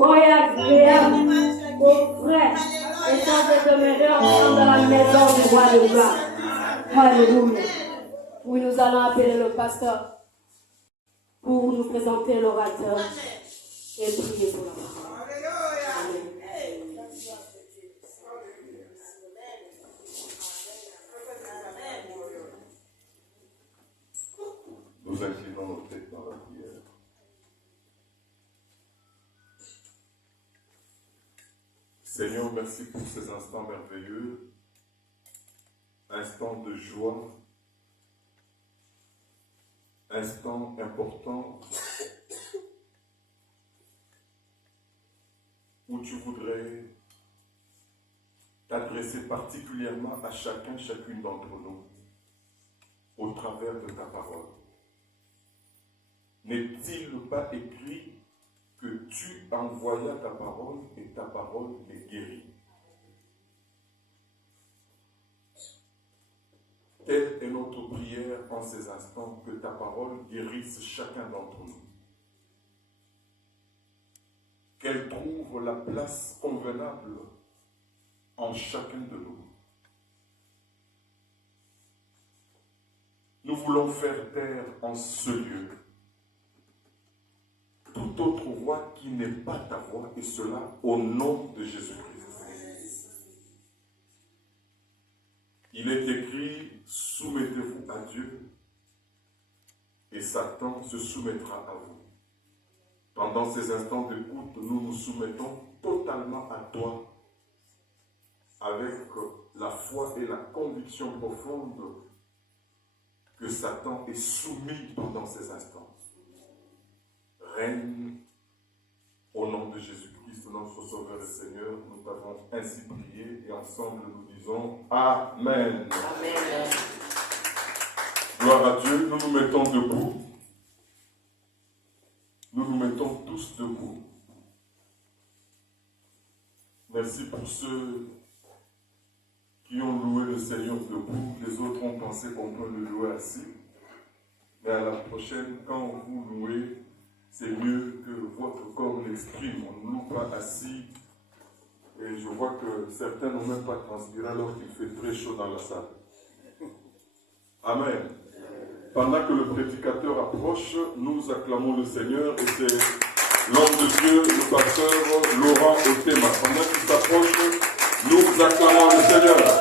soyez agréable aux frères et sœurs de demeurer ensemble dans la maison du roi de gloire. Alléluia. Oui, nous allons appeler le pasteur pour nous présenter l'orateur et prier pour la parole. Amen. Nous inclinons nos têtes dans la prière. Seigneur, merci pour ces instants merveilleux, instants de joie, instants importants où tu voudrais t'adresser particulièrement à chacun, chacune d'entre nous, au travers de ta parole. N'est-il pas écrit que tu envoyas ta parole et ta parole les guérit? Telle est notre prière en ces instants, que ta parole guérisse chacun d'entre nous. Qu'elle trouve la place convenable en chacun de nous. Nous voulons faire taire en ce lieu toute autre voix qui n'est pas ta voix, et cela au nom de Jésus-Christ. Il est écrit, soumettez-vous à Dieu, et Satan se soumettra à vous. Pendant ces instants d'écoute, nous nous soumettons totalement à toi, avec la foi et la conviction profonde que Satan est soumis pendant ces instants. Règne au nom de Jésus-Christ, notre Sauveur et Seigneur. Nous t'avons ainsi prié et ensemble nous disons Amen. Amen. Gloire à Dieu, nous nous mettons debout. Nous nous mettons tous debout. Merci pour ceux qui ont loué le Seigneur debout. Les autres ont pensé qu'on peut le louer assis. Mais à la prochaine, quand vous louez, c'est mieux que votre corps l'exprime. On ne loue pas assis. Et je vois que certains n'ont même pas transpiré alors qu'il fait très chaud dans la salle. Amen. Pendant que le prédicateur approche, nous acclamons le Seigneur et c'est l'homme de Dieu, le pasteur Laurent Otema. Pendant qu'il s'approche, nous acclamons le Seigneur.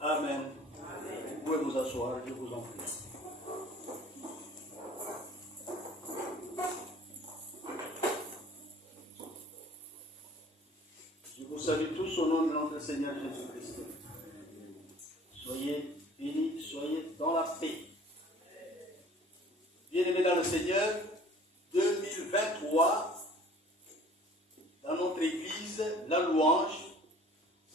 Amen. Vous pouvez vous asseoir, je vous en prie. Je vous salue tous au nom de notre Seigneur Jésus-Christ. Soyez bénis, soyez dans la paix. Bien-aimés dans le Seigneur, 2023, dans notre église, la louange,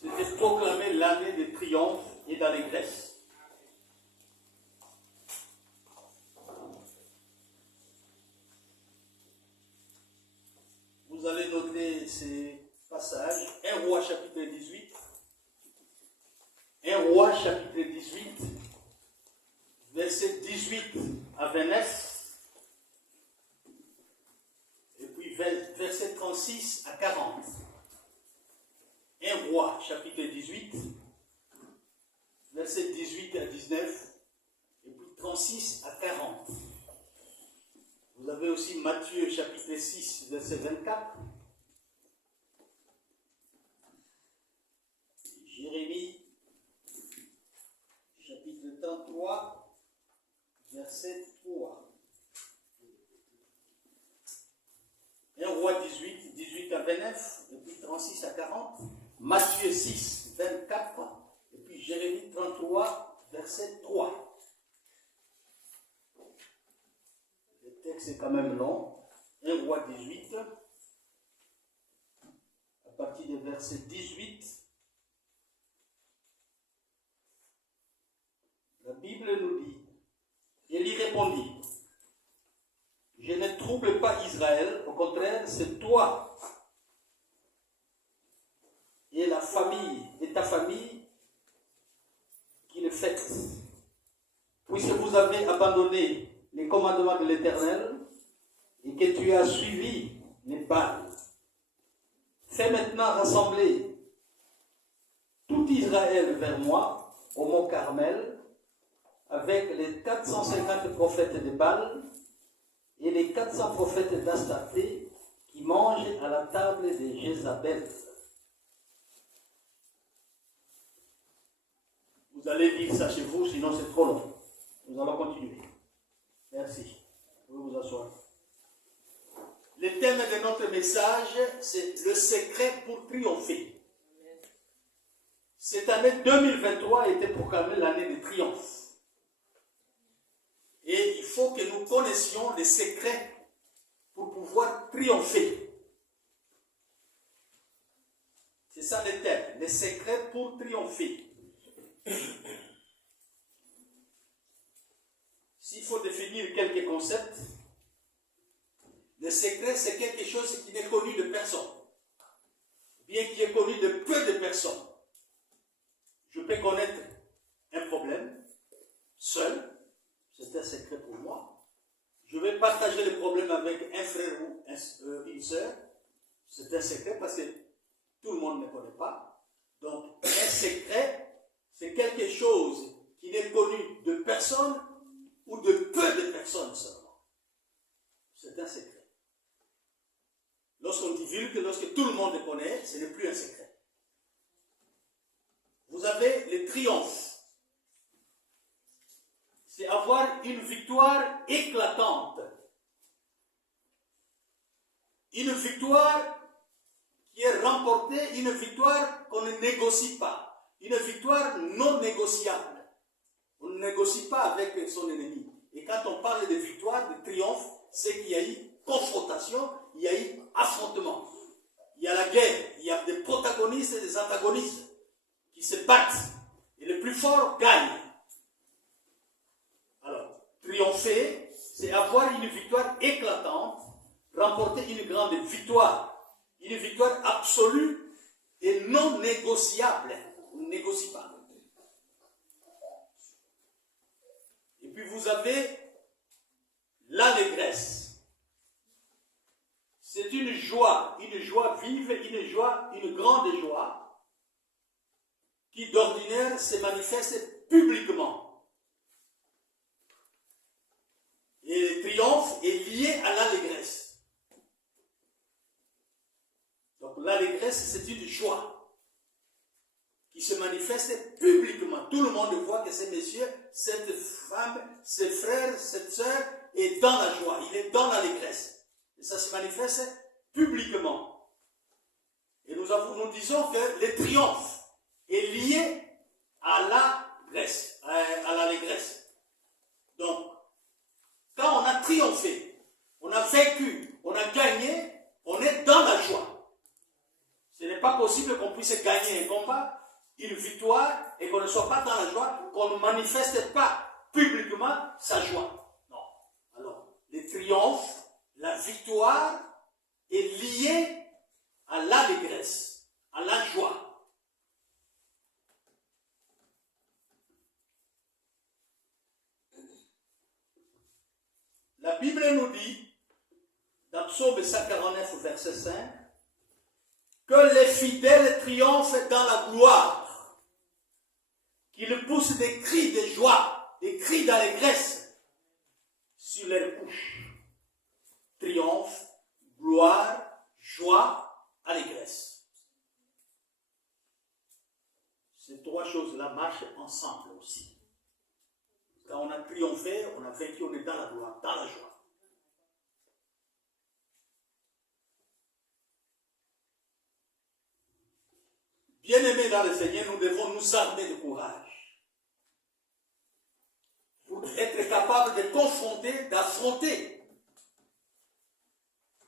c'était proclamer l'année de triomphe et d'allégresse. Vous allez noter ces passages. 1 Roi chapitre 18. 1 Roi chapitre 18, verset 18 à 29. Et puis verset 36 à 40. 1 Roi chapitre 18, verset 18 à 19, et puis 36 à 40. Vous avez aussi Matthieu chapitre 6, verset 24, Jérémie chapitre 33, verset 3. 1 Roi 18, 18 à 29, et puis 36 à 40. Matthieu 6, 24, et puis Jérémie 33, verset 3. Le texte est quand même long. 1 Roi 18, à partir du verset 18, la Bible nous dit, Élie répondit, je ne trouble pas Israël, au contraire, c'est toi et la famille, et ta famille, qui le faites. Puisque vous avez abandonné les commandements de l'Éternel et que tu as suivi les Baals. Fais maintenant rassembler tout Israël vers moi, au mont Carmel, avec les 450 prophètes de Baal et les 400 prophètes d'Astarté qui mangent à la table de Jézabel. Vous allez lire ça chez vous, sinon c'est trop long. Nous allons continuer. Merci. Vous pouvez vous asseoir. Le thème de notre message, c'est le secret pour triompher. Cette année 2023 était proclamée l'année de triomphe. Et il faut que nous connaissions les secrets pour pouvoir triompher. C'est ça le thème, les secrets pour triompher. S'il faut définir quelques concepts, le secret, c'est quelque chose qui n'est connu de personne, bien qui est connu de peu de personnes. Je peux connaître un problème seul, c'est un secret pour moi. Je vais partager le problème avec un frère ou une soeur, c'est un secret parce que tout le monde ne connaît pas. Donc, un secret, c'est quelque chose qui n'est connu de personne ou de peu de personnes seulement. C'est un secret. Lorsqu'on divulgue, lorsque tout le monde le connaît, ce n'est plus un secret. Vous avez le triomphe. C'est avoir une victoire éclatante. Une victoire qui est remportée, une victoire qu'on ne négocie pas. Une victoire non négociable. On ne négocie pas avec son ennemi. Et quand on parle de victoire, de triomphe, c'est qu'il y a eu confrontation, il y a eu affrontement. Il y a la guerre, il y a des protagonistes et des antagonistes qui se battent. Et le plus fort gagne. Alors, triompher, c'est avoir une victoire éclatante, remporter une grande victoire. Une victoire absolue et non négociable. On ne négocie pas. Et puis vous avez l'allégresse. C'est une joie vive, une grande joie, qui d'ordinaire se manifeste publiquement. Et le triomphe est lié à l'allégresse. Donc l'allégresse, c'est une joie qui se manifeste publiquement. Tout le monde voit que ce monsieur, cette femme, ce frère, cette sœur est dans la joie, il est dans l'allégresse. Et ça se manifeste publiquement. Et nous disons que le triomphe est lié à l'allégresse. Donc, quand on a triomphé, on a vaincu, on a gagné, on est dans la joie. Ce n'est pas possible qu'on puisse gagner un combat, une victoire, et qu'on ne soit pas dans la joie, qu'on ne manifeste pas publiquement sa joie. Non. Alors, le triomphe, la victoire est liée à l'allégresse, à la joie. La Bible nous dit, dans Psaume 149, verset 5, que les fidèles triomphent dans la gloire, qu'ils poussent des cris de joie, des cris d'allégresse sur leurs bouches. Triomphe, gloire, joie, allégresse. Ces trois choses-là marchent ensemble aussi. Quand on a triomphé, on a vaincu, on est dans la gloire, dans la joie. Bien-aimés dans le Seigneur, nous devons nous armer de courage pour être capables de confronter, d'affronter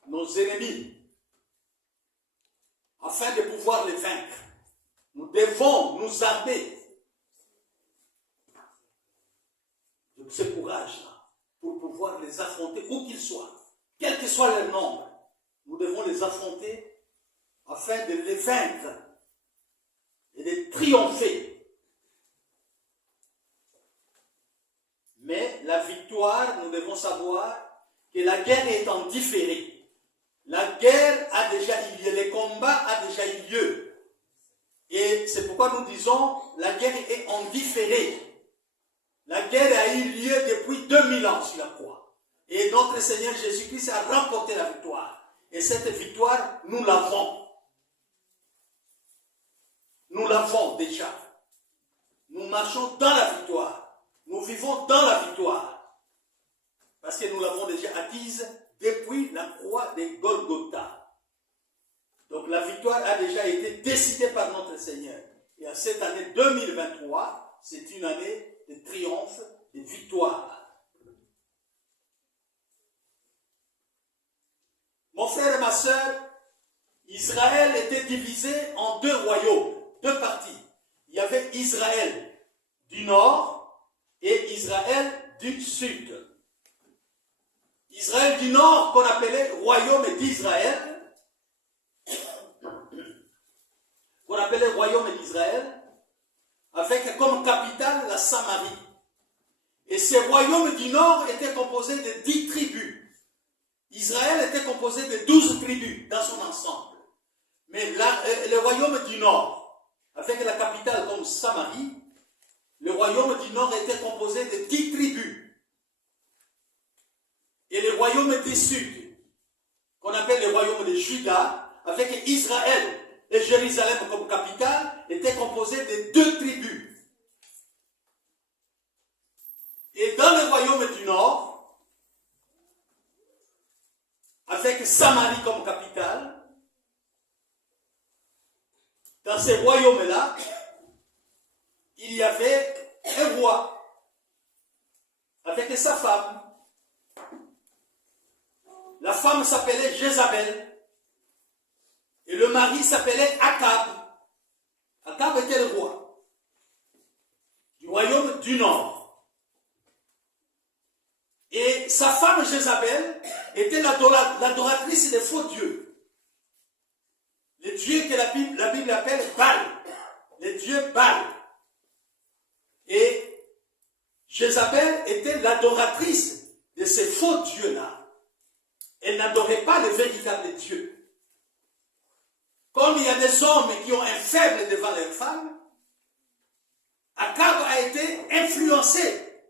nos ennemis afin de pouvoir les vaincre. Nous devons nous armer de ce courage-là pour pouvoir les affronter où qu'ils soient. quel que soit leur nombre, nous devons les affronter afin de les vaincre et de triompher. Mais la victoire, nous devons savoir que la guerre est en différé. La guerre a déjà eu lieu, le combat a déjà eu lieu. Et c'est pourquoi nous disons, la guerre est en différé. La guerre a eu lieu depuis 2000 ans sur la croix. Et notre Seigneur Jésus-Christ a remporté la victoire. Et cette victoire, nous l'avons. Nous l'avons déjà. Nous marchons dans la victoire. Nous vivons dans la victoire. Parce que nous l'avons déjà acquise depuis la croix de Golgotha. Donc la victoire a déjà été décidée par notre Seigneur. Et à cette année 2023, c'est une année de triomphe, de victoire. Mon frère et ma soeur, Israël était divisé en deux royaumes, deux parties. Il y avait Israël du nord et Israël du sud. Israël du nord, qu'on appelait royaume d'Israël, avec comme capitale la Samarie. Et ces royaumes du nord étaient composés de 10 tribus. Israël était composé de 12 tribus dans son ensemble. Mais le royaume du nord, avec la capitale comme Samarie, le royaume du nord était composé de 10 tribus. Et le royaume du sud, qu'on appelle le royaume de Juda, avec Israël et Jérusalem comme capitale, était composé de 2 tribus. Et dans le royaume du nord, avec Samarie comme capitale, dans ces royaumes-là, il y avait un roi avec sa femme. La femme s'appelait Jézabel et le mari s'appelait Akab. Akab était le roi du royaume du nord. Et sa femme Jézabel était l'adoratrice des faux dieux. Les dieux que la Bible appelle Baal. Les dieux Baal. Et Jézabel était l'adoratrice de ces faux dieux-là. Elle n'adorait pas le véritable Dieu. Comme il y a des hommes qui ont un faible devant leurs femmes, Akab a été influencé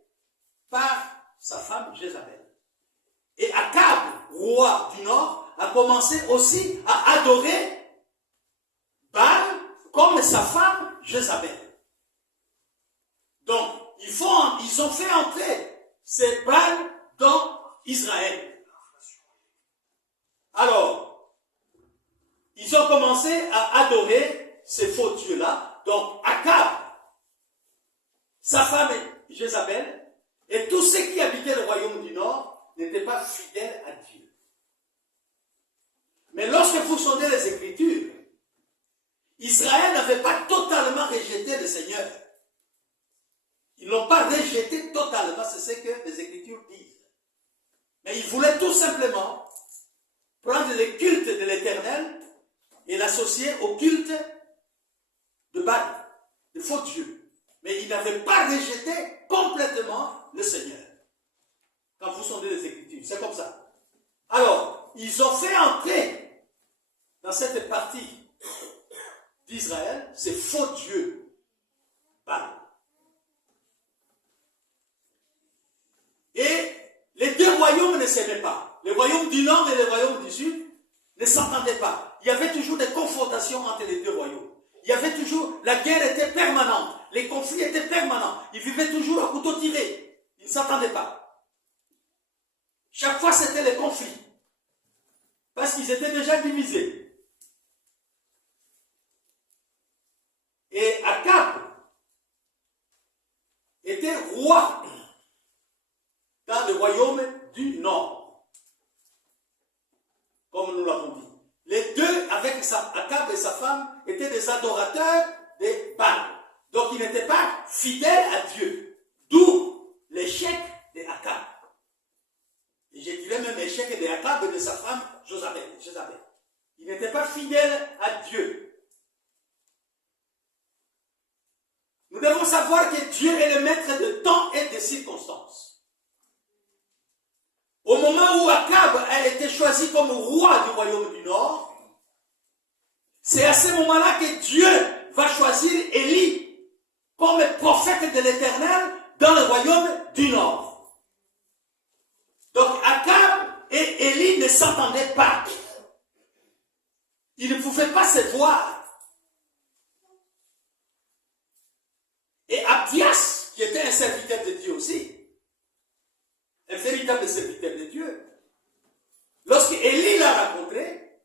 par sa femme Jézabel. Et Akab, roi du Nord, a commencé aussi à adorer Baal comme sa femme Jézabel. Donc, ils ont fait entrer ces Baal dans Israël. Alors, ils ont commencé à adorer ces faux dieux-là. Donc, Akab, sa femme Jézabel, et tous ceux qui habitaient le royaume du Nord n'étaient pas fidèles à Dieu. Mais lorsque vous sondez les Écritures, Israël n'avait pas totalement rejeté le Seigneur. Ils n'ont pas rejeté totalement, c'est ce que les Écritures disent. Mais ils voulaient tout simplement prendre le culte de l'Éternel et l'associer au culte de Baal, de faux dieux. Mais ils n'avaient pas rejeté complètement le Seigneur. Quand vous sondez les Écritures, c'est comme ça. Alors, ils ont fait entrer dans cette partie d'Israël ces faux dieux, Baal. Et les deux royaumes ne s'aimaient pas. Le royaume du nord et le royaume du sud ne s'entendaient pas. Il y avait toujours des confrontations entre les deux royaumes. Il y avait toujours, la guerre était permanente. Les conflits étaient permanents. Ils vivaient toujours à couteau tiré. Ils ne s'entendaient pas. Chaque fois, c'était les conflits. Parce qu'ils étaient déjà divisés. Et Akab était roi dans le royaume du nord. Comme nous l'avons dit. Les deux, avec Akab et sa femme, étaient des adorateurs de Baal. Donc ils n'étaient pas fidèles à Dieu. D'où l'échec de Akab. Et je dirais même l'échec de et Akab et de sa femme Jézabel. Il n'était pas fidèle à Dieu. Nous devons savoir que Dieu est le maître de temps et de circonstances. Au moment où Akab a été choisi comme roi du royaume du Nord, c'est à ce moment-là que Dieu va choisir Élie comme prophète de l'Éternel dans le royaume du Nord. Donc Akab et Élie ne s'entendaient pas. Ils ne pouvaient pas se voir. Et Abdias, qui était un serviteur de Dieu aussi, un véritable serviteur de Dieu, lorsque Élie l'a rencontré,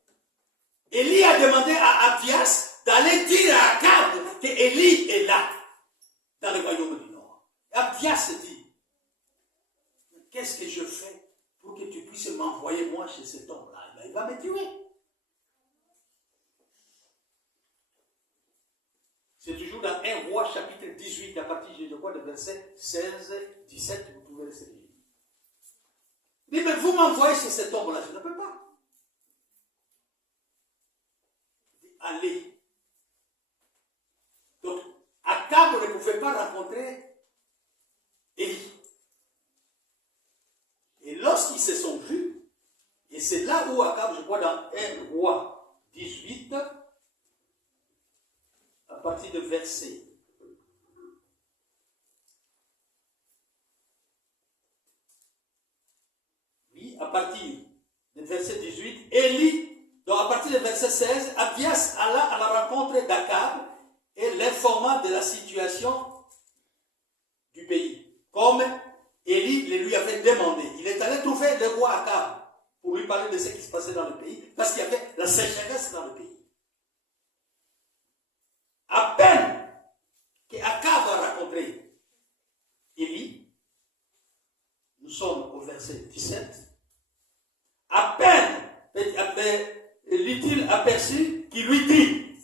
Élie a demandé à Abdias d'aller dire à Akab que Élie est là, dans le royaume du Nord. Abdias dit, qu'est-ce que je fais pour que tu puisses m'envoyer moi chez cet homme-là? Il va me tuer. C'est toujours dans 1 Roi chapitre 18, à partir de quoi, de verset 16, 17, vous pouvez laisser lire. Il dit, mais vous m'envoyez chez cet homme-là, je ne peux pas. Il dit, allez. Donc, Akab ne pouvait pas rencontrer Élie. Et lorsqu'ils se sont vus, et c'est là où Akab, je crois dans 1 Roi 18, à partir de verset. Oui, à partir de verset 18, Élie, donc à partir de verset 16, Abdias alla à la rencontre d'Akab et l'informa de la situation du pays, comme Élie le lui avait demandé. Il est allé trouver le roi Akab pour lui parler de ce qui se passait dans le pays, parce qu'il y avait la sécheresse dans le pays. À peine qu'Akab a rencontré Élie, nous sommes au verset 17, à peine l'est-il aperçu qui lui dit,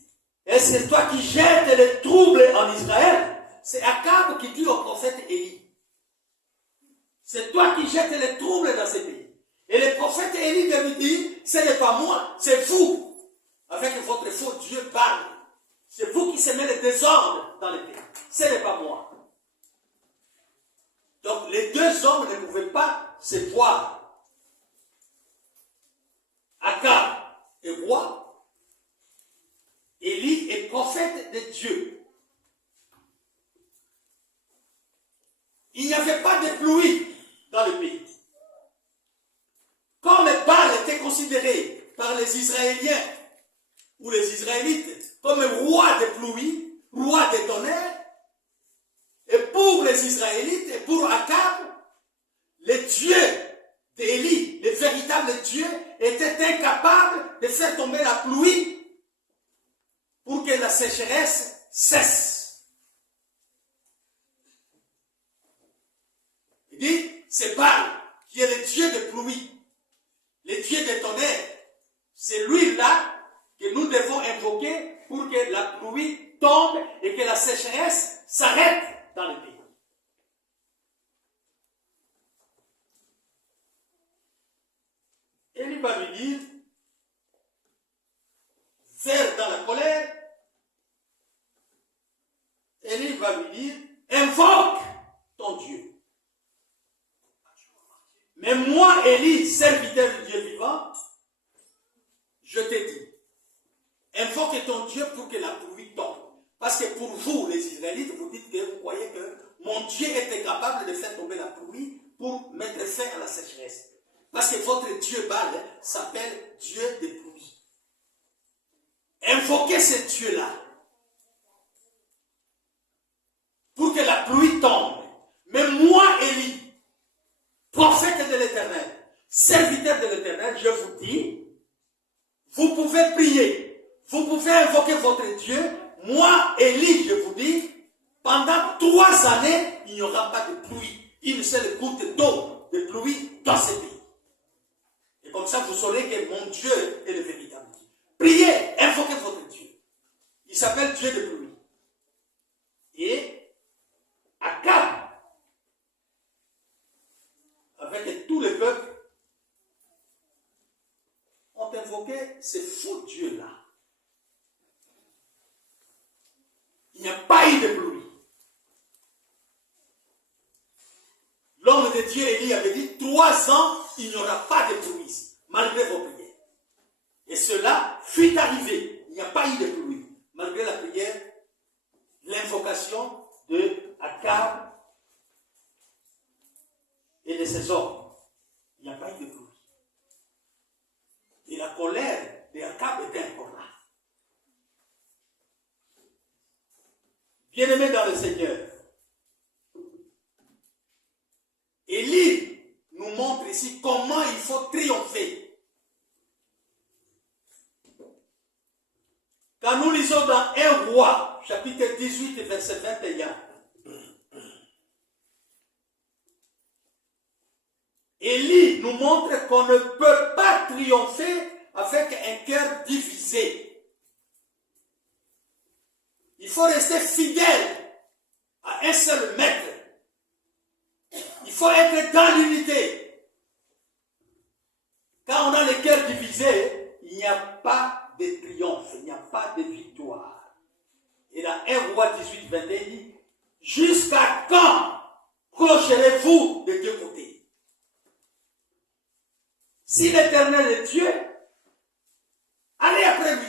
et c'est toi qui jettes les troubles en Israël. C'est Akab qui dit au prophète Élie, c'est toi qui jettes les troubles dans ces pays. Et le prophète Élie lui dit, ce n'est pas moi, c'est vous, avec votre faux Dieu Baal. C'est vous qui semez le désordre dans le pays. Ce n'est pas moi. Donc les deux hommes ne pouvaient pas se voir. Akab est roi. Élie est prophète de Dieu. Il n'y avait pas de pluie dans le pays. Comme Baal était considéré par les Israéliens ou les Israélites comme roi de pluie, roi de tonnerre, et pour les Israélites et pour Akab, le Dieu d'Élie, le véritable Dieu, était incapable de faire tomber la pluie pour que la sécheresse cesse. Il dit, c'est Baal qui est le Dieu de pluie, le Dieu de tonnerre. C'est lui-là que nous devons invoquer pour que la pluie tombe et que la sécheresse s'arrête dans le pays. Élie va lui dire, faire dans la colère, Élie va lui dire, invoque ton Dieu. Mais moi, Élie, serviteur du Dieu vivant, je te dis, invoque ton Dieu pour que la pluie tombe. Parce que pour vous, les Israélites, vous dites que vous croyez que mon Dieu était capable de faire tomber la pluie pour mettre fin à la sécheresse. Parce que votre Dieu Baal s'appelle Dieu des pluies. Invoquez ce Dieu-là pour que la pluie tombe. Mais moi, Élie, prophète de l'Éternel, serviteur de l'Éternel, je vous dis, vous pouvez prier, vous pouvez invoquer votre Dieu. Moi, Élie, je vous dis, pendant 3 années, il n'y aura pas de pluie. Une seule goutte d'eau de pluie dans ce pays. Et comme ça, vous saurez que mon Dieu est le véritable Dieu. Priez, invoquez votre Dieu. Il s'appelle Dieu de pluie. Et Akab, avec tout le peuple, invoqué ce faux Dieu-là. Il n'y a pas eu de pluie. L'homme de Dieu, Élie, avait dit, 3 ans, il n'y aura pas de pluie, malgré vos prières. Et cela fut arrivé. Il n'y a pas eu de pluie, malgré la prière, l'invocation de Akab et de ses hommes. Il n'y a pas eu de pluie. Et la colère d'Akab était encore là. Bien-aimés dans le Seigneur, Élie nous montre ici comment il faut triompher. Quand nous lisons dans 1 Roi, chapitre 18, verset 21, Élie nous montre qu'on ne peut pas triompher avec un cœur divisé. Il faut rester fidèle à un seul maître. Il faut être dans l'unité. Quand on a le cœur divisé, il n'y a pas de triomphe, il n'y a pas de victoire. Et dans 1 Roi 18, 21, il dit, jusqu'à quand clocherez-vous de deux côtés? Si l'Éternel est Dieu, allez après lui.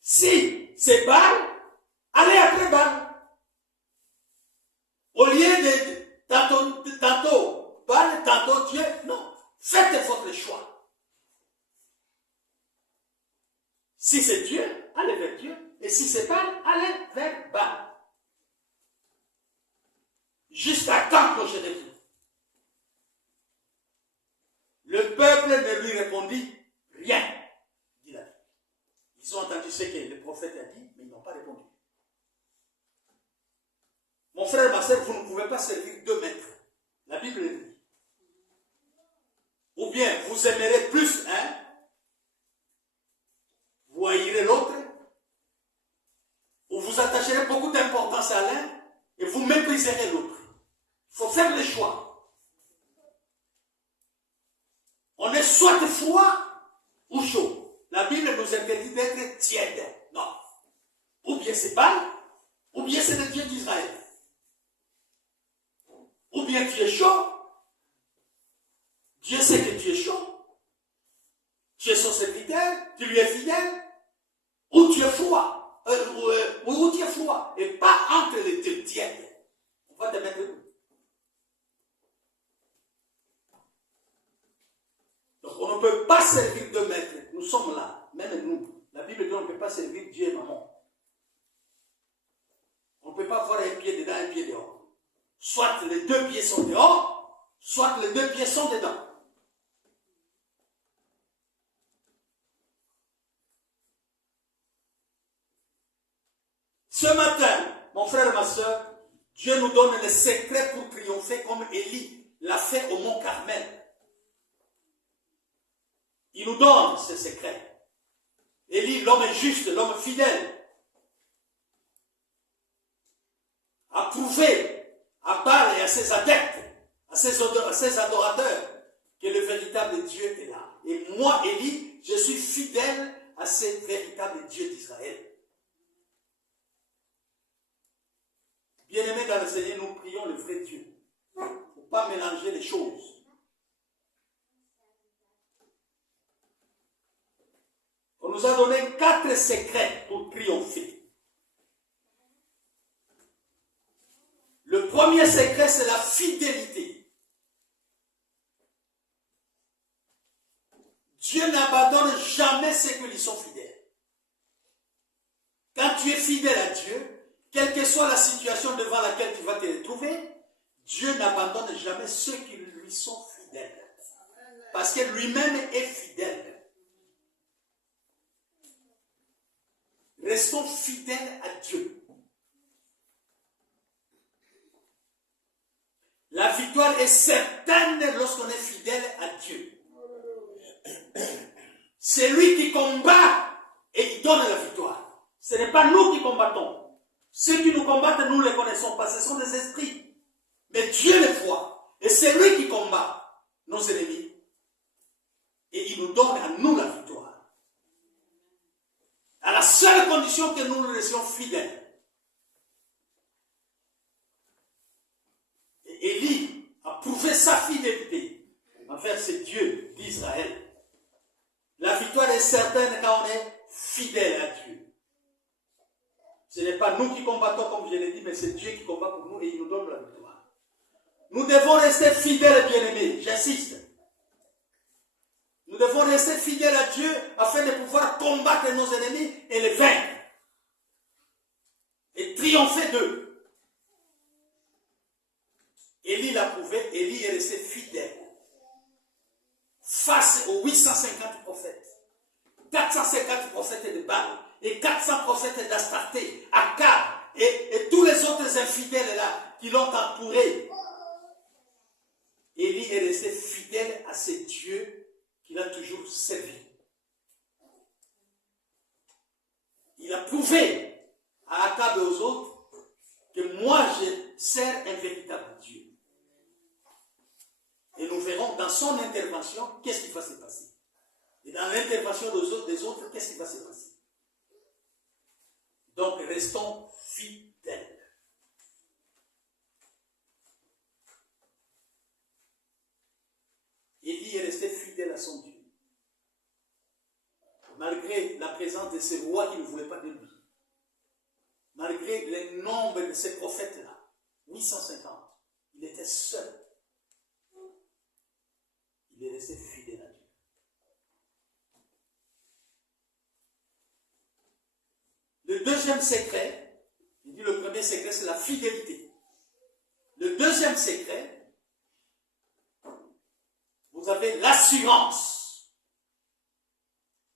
Si c'est Baal, allez après Baal. Au lieu de tantôt Baal, tantôt Dieu, non. Faites votre choix. Si c'est Dieu, allez vers Dieu. Et si c'est Baal, allez vers Baal. Jusqu'à quand clocherez-vous? Le peuple ne lui répondit rien, dit la Bible. Ils ont entendu ce que le prophète a dit, mais ils n'ont pas répondu. Mon frère, ma soeur, vous ne pouvez pas servir 2 maîtres. La Bible le dit. Ou bien vous aimerez plus un, vous haïrez l'autre, ou vous attacherez beaucoup d'importance à l'un et vous mépriserez l'autre. Il faut faire le choix. On est soit froid ou chaud. La Bible nous interdit d'être tiède. Non. Ou bien c'est Baal, ou bien c'est le Dieu d'Israël. Ou bien tu es chaud. Dieu sait que tu es chaud. Tu es son serviteur, tu lui es fidèle. Ou tu es froid. Ou tu es froid. Et pas entre les deux tièdes. On va te mettre où? Donc on ne peut pas servir 2 maîtres. Nous sommes là, même nous. La Bible dit on ne peut pas servir Dieu et Maman. On ne peut pas avoir un pied dedans, un pied dehors. Soit les 2 pieds sont dehors, soit les 2 pieds sont dedans. Ce matin, mon frère et ma soeur, Dieu nous donne le secret pour triompher comme Élie l'a fait au mont Carmel. Il nous donne ce secret. Élie, l'homme juste, l'homme fidèle, a prouvé à Baal et à ses adeptes, à ses adorateurs, que le véritable Dieu est là. Et moi, Élie, je suis fidèle à ce véritable Dieu d'Israël. Bien-aimés dans le Seigneur, nous prions le vrai Dieu. Il ne faut pas mélanger les choses. On nous a donné 4 secrets pour triompher. Le premier secret, c'est la fidélité. Dieu n'abandonne jamais ceux qui lui sont fidèles. Quand tu es fidèle à Dieu, quelle que soit la situation devant laquelle tu vas te trouver, Dieu n'abandonne jamais ceux qui lui sont fidèles. Parce que lui-même est fidèle. Restons fidèles à Dieu. La victoire est certaine lorsqu'on est fidèle à Dieu. C'est lui qui combat et il donne la victoire. Ce n'est pas nous qui combattons. Ceux qui nous combattent, nous ne les connaissons pas. Ce sont des esprits. Mais Dieu les voit. Et c'est lui qui combat nos ennemis. fidèle. Et Élie a prouvé sa fidélité envers ce Dieu d'Israël. La victoire est certaine quand on est fidèle à Dieu. Ce n'est pas nous qui combattons, comme je l'ai dit, mais c'est Dieu qui combat pour nous et il nous donne la victoire. Nous devons rester fidèles, bien-aimés, j'insiste. Nous devons rester fidèles à Dieu afin de pouvoir combattre nos ennemis et les vaincre. Et triompher d'eux. Élie l'a prouvé, Élie est resté fidèle. Face aux 850 prophètes. 450 prophètes de Baal et 400 prophètes d'Astarté, Akab et tous les autres infidèles là qui l'ont entouré. Élie est resté fidèle à ce Dieu qu'il a toujours servi. Il a prouvé à Akab et aux autres que moi je sers un véritable Dieu. Et nous verrons dans son intervention qu'est-ce qui va se passer. Et dans l'intervention des autres, qu'est-ce qui va se passer? Donc, restons fidèles. Élie est resté fidèle à son Dieu. Malgré la présence de ces rois qui ne voulaient pas de lui. Malgré le nombre de ces prophètes-là, 850, il était seul. Il est resté fidèle à Dieu. Le deuxième secret, il dit le premier secret, c'est la fidélité. Le deuxième secret, vous avez l'assurance,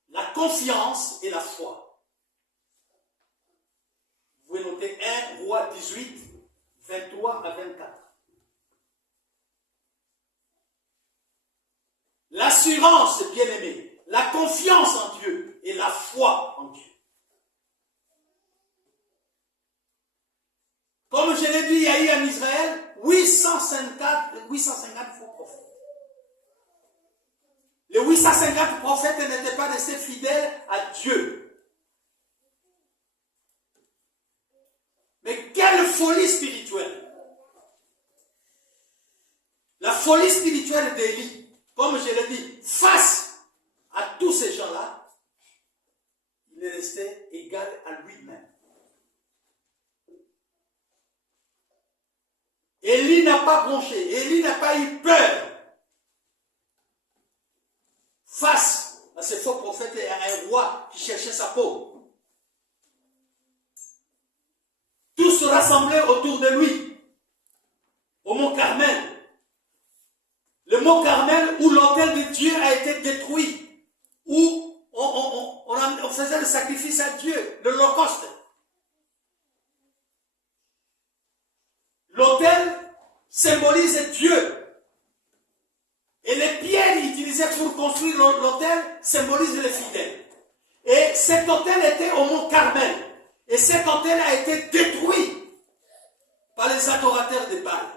la confiance et la foi. Vous pouvez noter 1 Roi 18, 23 à 24. L'assurance, bien-aimé, la confiance en Dieu et la foi en Dieu. Comme je l'ai dit, il y a eu en Israël 850 faux prophètes. Les 850 prophètes n'étaient pas restés fidèles à Dieu. Mais quelle folie spirituelle! La folie spirituelle d'Élie. Comme je l'ai dit, face à tous ces gens-là, il est resté égal à lui-même. Élie n'a pas bronché, Élie n'a pas eu peur face à ces faux prophètes et à un roi qui cherchait sa peau. Tous se rassemblaient autour de lui, au mont Carmel. Le mont Carmel où l'autel de Dieu a été détruit, où on faisait le sacrifice à Dieu, l'Holocauste. L'autel symbolise Dieu. Et les pierres utilisées pour construire l'autel symbolisent les fidèles. Et cet autel était au mont Carmel. Et cet autel a été détruit par les adorateurs de Baal.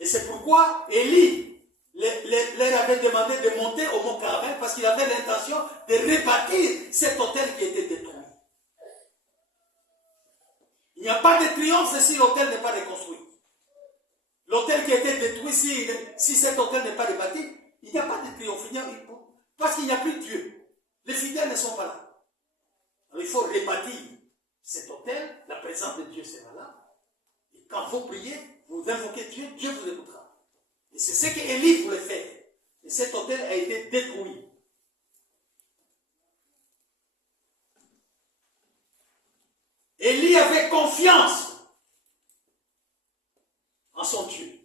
Et c'est pourquoi Élie leur avait demandé de monter au mont Carmel parce qu'il avait l'intention de rebâtir cet autel qui était détruit. Il n'y a pas de triomphe si l'autel n'est pas reconstruit. L'autel qui a été détruit, si cet autel n'est pas rebâti, il n'y a pas de triomphe. Parce qu'il n'y a plus de Dieu. Les fidèles ne sont pas là. Alors il faut rebâtir cet autel, la présence de Dieu sera là. Et quand vous priez, vous invoquez Dieu, Dieu vous écoutera. Et c'est ce qu'Élie voulait faire. Et cet autel a été détruit. Élie avait confiance en son Dieu.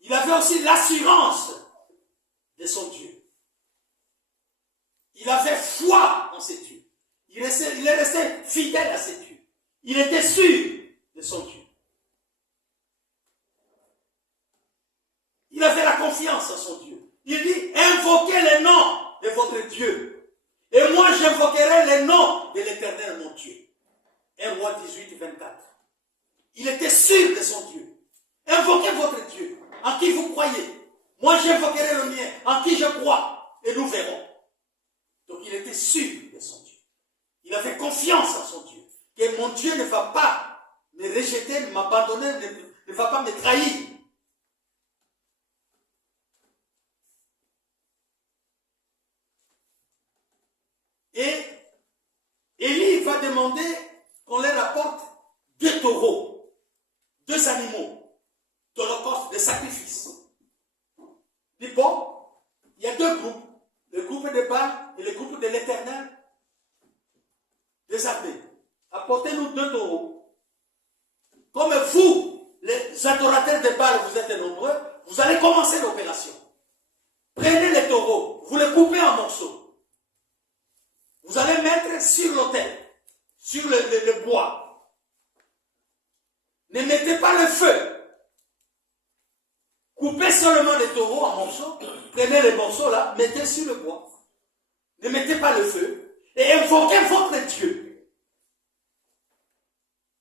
Il avait aussi l'assurance de son Dieu. Il avait foi en ses dieux. Il est resté fidèle à ses dieux. Il était sûr de son Dieu. Il avait la confiance en son Dieu. Il dit, invoquez le nom de votre Dieu. Et moi, j'invoquerai le nom de l'Éternel, mon Dieu. 1 Roi 18, 24. Il était sûr de son Dieu. Invoquez votre Dieu, en qui vous croyez. Moi, j'invoquerai le mien, en qui je crois. Et nous verrons. Donc, il était sûr de son Dieu. Il a fait confiance à son Dieu. Que mon Dieu ne va pas me rejeter, m'abandonner, ne va pas me trahir. Et Élie va demander qu'on leur apporte 2 taureaux, 2 animaux d'holocauste, de sacrifice. Il dit bon, il y a 2 groupes, le groupe de Baal et le groupe de l'Éternel des armées. Apportez-nous 2 taureaux. Comme vous, les adorateurs de Baal, vous êtes nombreux, vous allez commencer l'opération. Prenez les taureaux, vous les coupez en morceaux. Vous allez mettre sur l'autel, sur le bois. Ne mettez pas le feu. Coupez seulement les taureaux en morceaux. Prenez les morceaux là, mettez sur le bois. Ne mettez pas le feu. Et invoquez votre Dieu.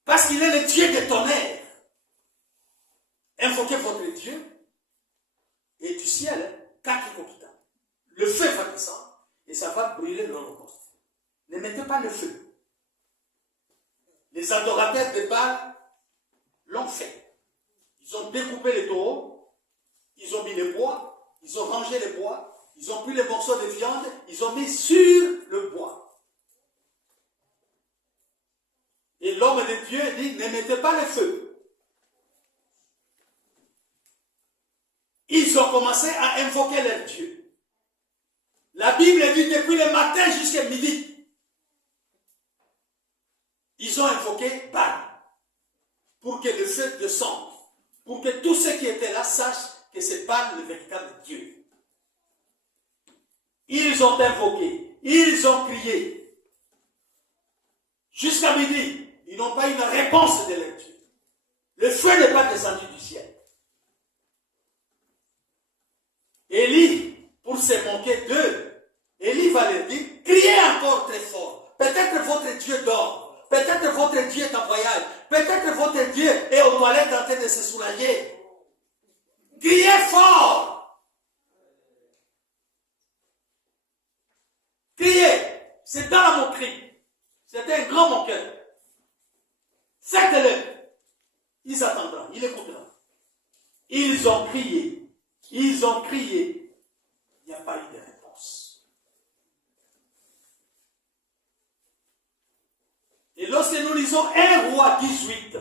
Parce qu'il est le Dieu des tonnerres. Invoquez votre Dieu. Et du ciel, le feu va descendre et ça va brûler l'holocauste. Ne mettez pas le feu. Les adorateurs de Baal l'ont fait. Ils ont découpé les taureaux, ils ont mis les bois, ils ont rangé les bois, ils ont pris les morceaux de viande, ils ont mis sur le bois. Et l'homme de Dieu dit, ne mettez pas le feu. Ils ont commencé à invoquer leur Dieu. La Bible dit depuis le matin jusqu'à midi. Ils ont invoqué Baal pour que le feu descende, pour que tous ceux qui étaient là sachent que c'est Baal le véritable Dieu. Ils ont invoqué, ils ont crié. Jusqu'à midi, ils n'ont pas eu une réponse de leur Dieu. Le feu n'est pas descendu du ciel. Élie, pour se moquer d'eux, Élie va leur dire, criez encore très fort. Peut-être votre Dieu dort. Peut-être votre Dieu est en voyage. Peut-être votre Dieu est aux toilettes en train de se soulager. Criez fort. Criez. C'est dans la moquerie. C'était un grand moqueur. Faites-le. Ils attendront. Ils écouteront. Ils ont crié. Ils ont crié. Il n'y a pas eu de réponse. Et lorsque nous lisons 1 Roi 18,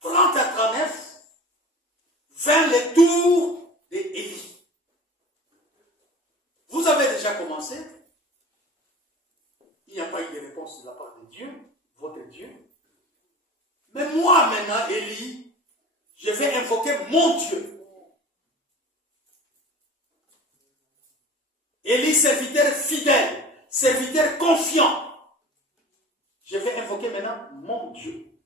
30 à 39, vint le tour d'Élie. Vous avez déjà commencé. Il n'y a pas eu de réponse de la part de Dieu, votre Dieu. Mais moi maintenant, Élie, je vais invoquer mon Dieu. Élie, serviteur fidèle, serviteur confiant. Je vais invoquer maintenant mon Dieu.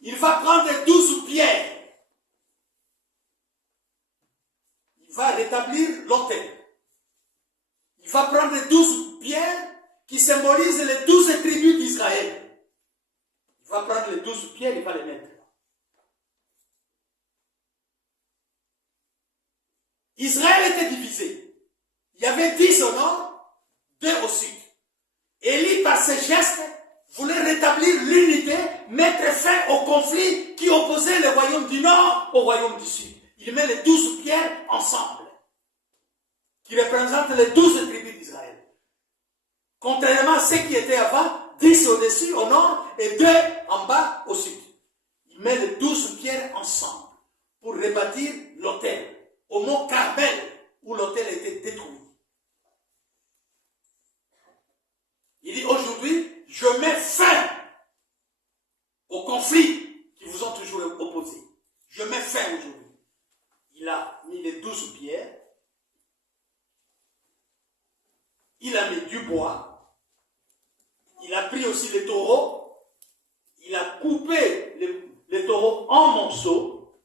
Il va prendre 12 pierres. Il va rétablir l'autel. Il va prendre 12 pierres qui symbolisent les 12 tribus d'Israël. Il va prendre les 12 pierres et il va les mettre là. Israël était divisé. Il y avait 10 au nord, 2 au sud. Élie, par ses gestes, voulait rétablir l'unité, mettre fin au conflit qui opposait le royaume du Nord au royaume du Sud. Il met les 12 pierres ensemble, qui représentent les 12 tribus d'Israël. Contrairement à ceux qui étaient avant, 10 au-dessus, au nord, et 2 en bas, au sud. Il met les 12 pierres ensemble pour rebâtir l'autel, au mont Carmel, où l'autel était détruit. Il dit aujourd'hui, je mets fin aux conflits qui vous ont toujours opposés. Je mets fin aujourd'hui. Il a mis les 12 pierres. Il a mis du bois. Il a pris aussi les taureaux. Il a coupé les taureaux en morceaux.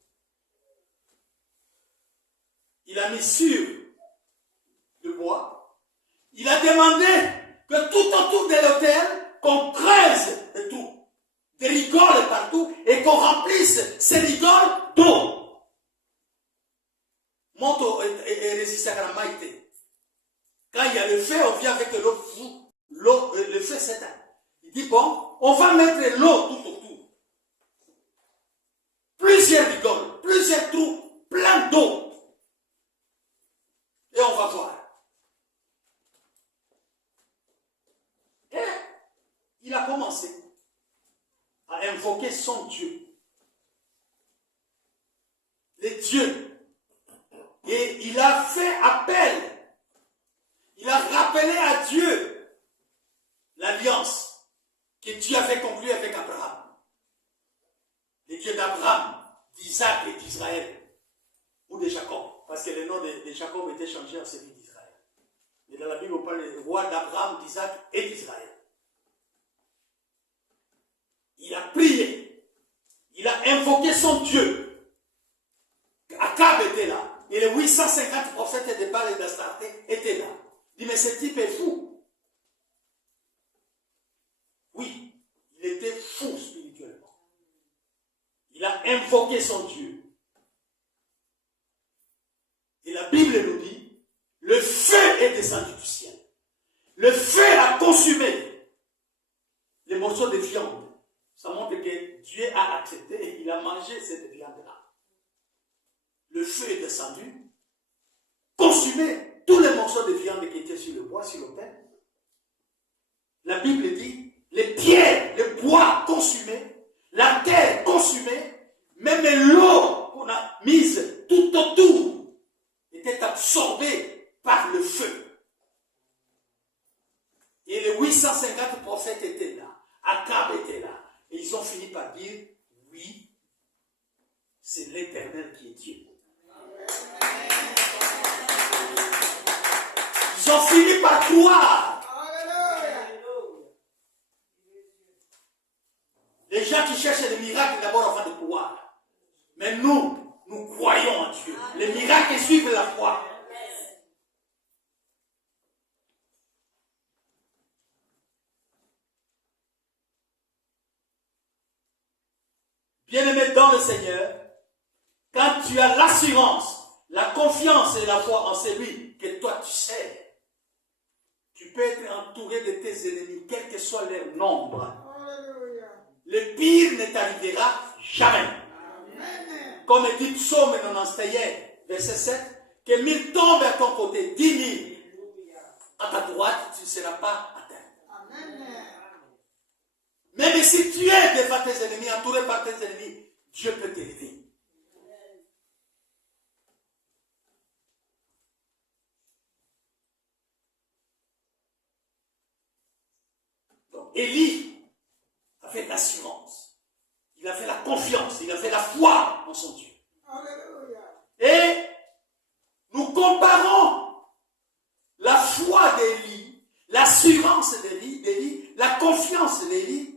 Il a mis sur le bois. Il a demandé que tout autour de l'autel, qu'on creuse et tout, des rigoles partout, et qu'on remplisse ces rigoles d'eau. Moto et résiste à la maïté. Quand il y a le feu, on vient avec l'eau le feu s'éteint. Il dit, bon, on va mettre l'eau tout autour. Plusieurs rigoles, plusieurs trous, plein d'eau. Et on va voir. Et il a commencé à invoquer son Dieu. Les dieux. Et il a fait appel. Il a rappelé à Dieu l'alliance que Dieu avait conclue avec Abraham. Les dieux d'Abraham, d'Isaac et d'Israël. Ou de Jacob. Parce que le nom de Jacob était changé en celui d'Israël. Mais dans la Bible, on parle des rois d'Abraham, d'Isaac et d'Israël. Il a prié. Il a invoqué son Dieu. Akab était là. Et les 850 prophètes de Baal et d'Astarté étaient là. Il dit, mais ce type est fou. Oui, il était fou spirituellement. Il a invoqué son Dieu. Et la Bible nous dit, le feu est descendu du ciel. Le feu a consumé les morceaux de viande. Ça montre que Dieu a accepté et il a mangé cette viande-là. Le feu est descendu, consumé tous les morceaux de viande qui étaient sur le bois, sur l'autel. La Bible dit, les pierres, le bois consumé, la terre consumée, même l'eau qu'on a mise tout autour était absorbée par le feu. Et les 850 prophètes étaient là, Akab était là, et ils ont fini par dire, oui, c'est l'Éternel qui est Dieu. Ils ont fini par croire. Les gens qui cherchent les miracles d'abord avant de croire. Mais nous croyons en Dieu. Les miracles suivent la foi. Bien-aimé dans le Seigneur, quand tu as l'assurance, la confiance et la foi en celui que toi tu sais, tu peux être entouré de tes ennemis, quel que soit leur nombre. Le pire ne t'arrivera jamais. Amen. Comme dit Psaume 91, verset 7, que 1000 tombent à ton côté, 10 000 à ta droite, tu ne seras pas atteint. Amen. Même si tu es devant tes ennemis, entouré par tes ennemis, Dieu peut t'élever. Élie avait l'assurance, il avait la confiance, il avait la foi en son Dieu. Alléluia. Et nous comparons la foi d'Élie, l'assurance d'Élie, la confiance d'Élie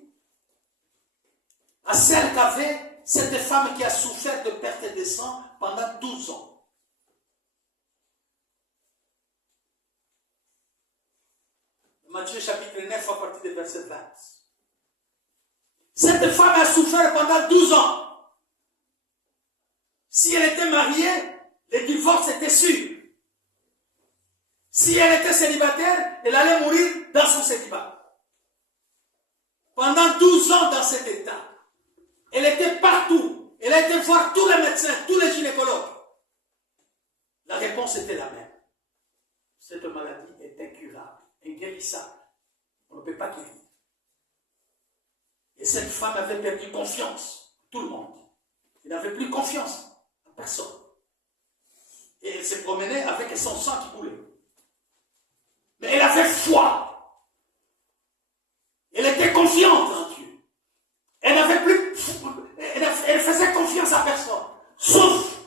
à celle qu'avait cette femme qui a souffert de perte de sang pendant 12 ans. Matthieu chapitre 9 à partir du verset 20. Cette femme a souffert pendant 12 ans. Si elle était mariée, le divorce était sûr. Si elle était célibataire, elle allait mourir dans son célibat. Pendant 12 ans dans cet état. Elle était partout. Elle a été voir tous les médecins, tous les gynécologues. La réponse était la même. Cette maladie est incurable, inguérissable. On ne peut pas guérir. Et cette femme avait perdu confiance en tout le monde. Elle n'avait plus confiance en personne. Et elle se promenait avec son sang qui coulait. Mais elle avait foi. Elle était confiante en Dieu. Elle n'avait plus... Elle faisait confiance à personne. Sauf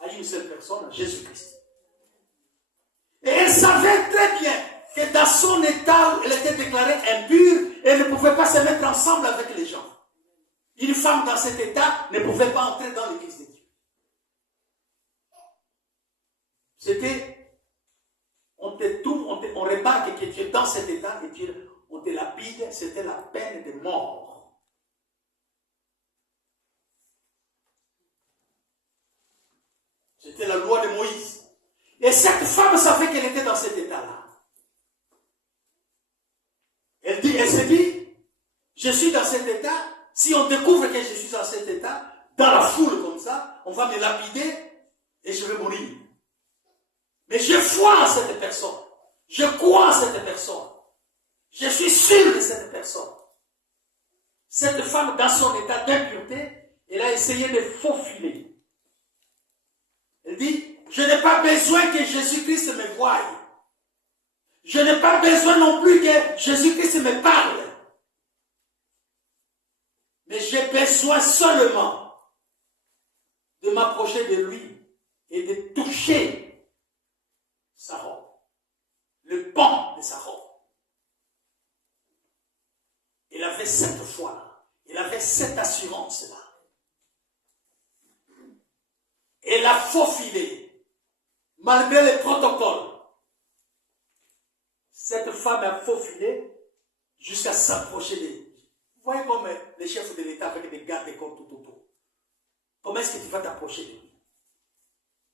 à une seule personne, à Jésus-Christ. Et elle savait très bien que dans son état où elle était déclarée impure, elle ne pouvait pas se mettre ensemble avec les gens. Une femme dans cet état ne pouvait pas entrer dans l'église de Dieu. C'était, on remarque que tu es dans cet état et on te lapide, c'était la peine de mort. C'était la loi de Moïse. Et cette femme savait qu'elle était dans cet état-là. Elle dit, Je suis dans cet état. Si on découvre que je suis dans cet état, dans la foule comme ça, on va me lapider et je vais mourir. Mais je crois en cette personne. Je crois en cette personne. Je suis sûr de cette personne. Cette femme, dans son état d'impureté, elle a essayé de faufiler. Elle dit, je n'ai pas besoin que Jésus-Christ me voie. Je n'ai pas besoin non plus que Jésus-Christ me parle. Mais j'ai besoin seulement de m'approcher de lui et de toucher sa robe, le pan de sa robe. Elle avait cette foi-là, elle avait cette assurance-là. Elle a faufilé, malgré les protocoles. Cette femme a faufilé jusqu'à s'approcher de lui. Vous voyez comme les chefs de l'État avec des gardes corps tout autour. Comment est-ce que tu vas t'approcher de lui?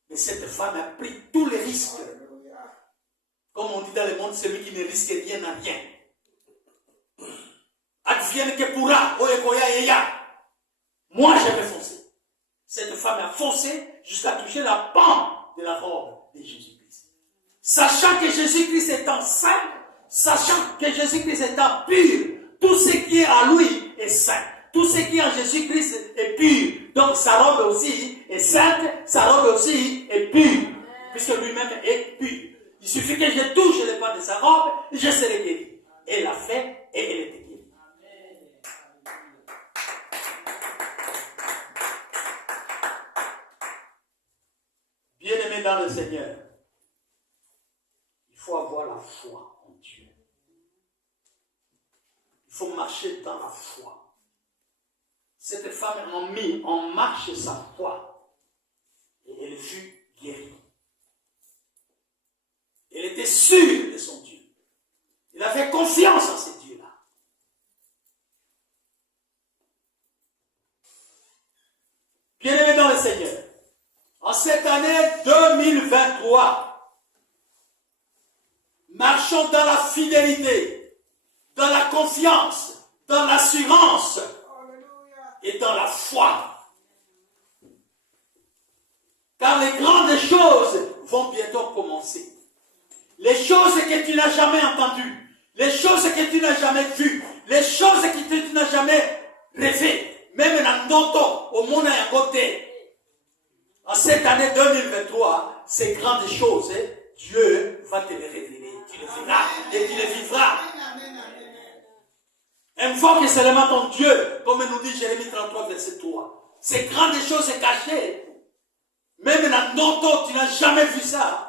Mais cette femme a pris tous les risques. Comme on dit dans le monde, celui qui ne risque rien n'a rien. Advienne que pourra, oekoya eya. Moi, je vais foncer. Cette femme a foncé jusqu'à toucher la pente de la robe de Jésus-Christ. Sachant que Jésus-Christ étant saint, sachant que Jésus-Christ étant pur, tout ce qui est à lui est saint. Tout ce qui est en Jésus-Christ est pur. Donc sa robe aussi est sainte, sa robe aussi est pure. Puisque lui-même est pur. Il suffit que je touche les pas de sa robe, je serai guéri. Elle l'a fait et elle était guérie. Bien-aimé dans le Seigneur, il faut avoir la foi en Dieu. Il faut marcher dans la foi. Cette femme a mis en marche sa foi et elle fut guérie. Elle était sûre de son Dieu. Elle avait confiance en ce Dieu-là. Bien-aimé dans le Seigneur, en cette année 2023, marchons dans la fidélité, dans la confiance, dans l'assurance et dans la foi. Car les grandes choses vont bientôt commencer. Les choses que tu n'as jamais entendues, les choses que tu n'as jamais vues, les choses que tu n'as jamais rêvées, même dans Ndoto, au monde à côté. En cette année 2023, ces grandes choses, Dieu va te les révéler. Tu les verras et tu les vivras. Invoque seulement ton Dieu, comme nous dit Jérémie 33, verset 3. Ces grandes choses cachées, même dans Ndoto, tu n'as jamais vu ça.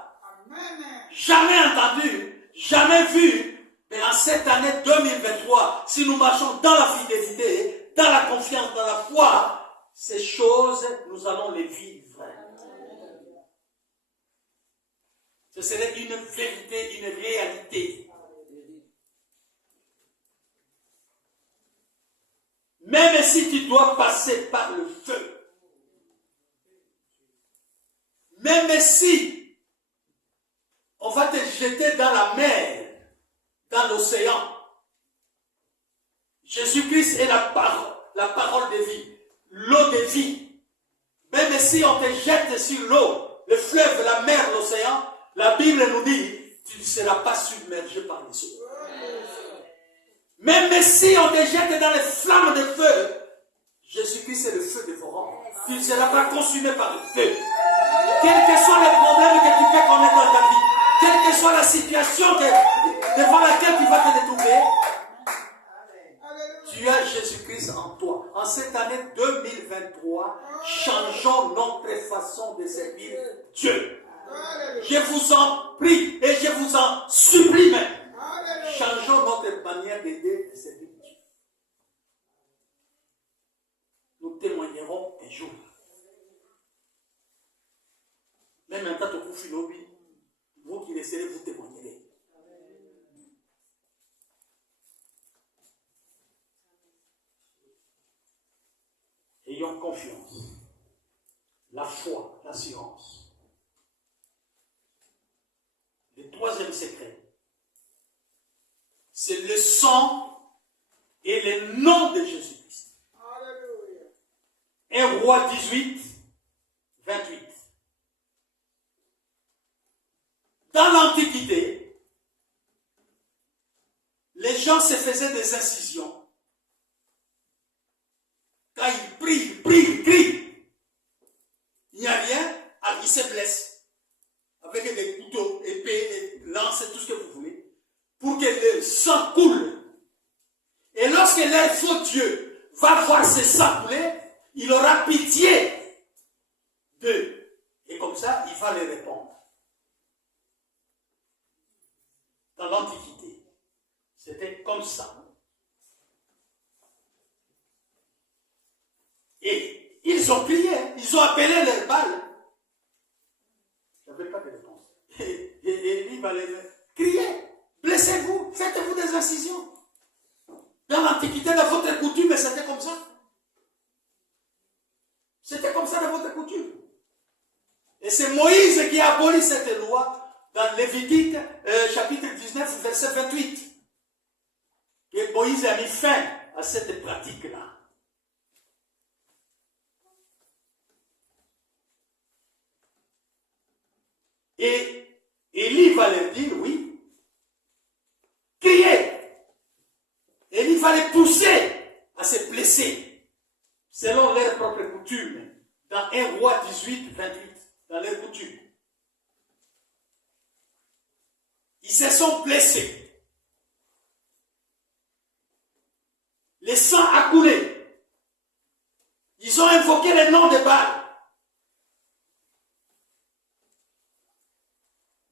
Jamais entendu, jamais vu. Mais en cette année 2023, si nous marchons dans la fidélité, dans la confiance, dans la foi, ces choses, nous allons les vivre. Ce serait une vérité, une réalité. Même si tu dois passer par le feu, même si on va te jeter dans la mer, dans l'océan, Jésus-Christ est la parole de vie, l'eau de vie. Même si on te jette sur l'eau, le fleuve, la mer, l'océan, la Bible nous dit, tu ne seras pas submergé par les eaux. Même si on te jette dans les flammes de feu, Jésus-Christ est le feu dévorant. Tu ne seras pas consumé par le feu. Quels que soient les problèmes que tu peux connaître dans ta vie, quelle que soit la situation devant laquelle tu vas te trouver, tu as Jésus-Christ en toi. En cette année 2023, changeons notre façon de servir Dieu. Je vous en prie et je vous en supplie même. Changeons notre manière d'aider et servir Dieu. Nous témoignerons un jour. Même un tas de coups filobi, vous qui laisserez, vous témoignerez. Ayons confiance, la foi, l'assurance. Le troisième secret, c'est le sang et le nom de Jésus-Christ. 1 Roi 18, 28. Dans l'Antiquité, les gens se faisaient des incisions. Quand ils prient, crient, il n'y a rien, alors ils se blessent avec des couteaux, épées, lances, tout ce que vous voulez, pour que le sang coule. Et lorsque leur faux Dieu va voir ce sang couler, il aura pitié d'eux. Et comme ça, il va les répondre. Dans l'Antiquité, c'était comme ça. Et ils ont prié, ils ont appelé leur Baal. Je n'avais pas de réponse. Et il va les crier, blessez-vous, faites-vous des incisions. Dans l'Antiquité, dans votre coutume, c'était comme ça. C'était comme ça dans votre coutume. Et c'est Moïse qui a aboli cette loi dans Lévitique, chapitre 19, verset 28. Que Moïse a mis fin à cette pratique-là. Et Élie va leur dire, oui, criez. Élie va les pousser à se blesser, selon leur propre coutume, dans 1 Roi 18, 28, dans leur coutume. Ils se sont blessés. Le sang a coulé. Ils ont invoqué le nom de Baal.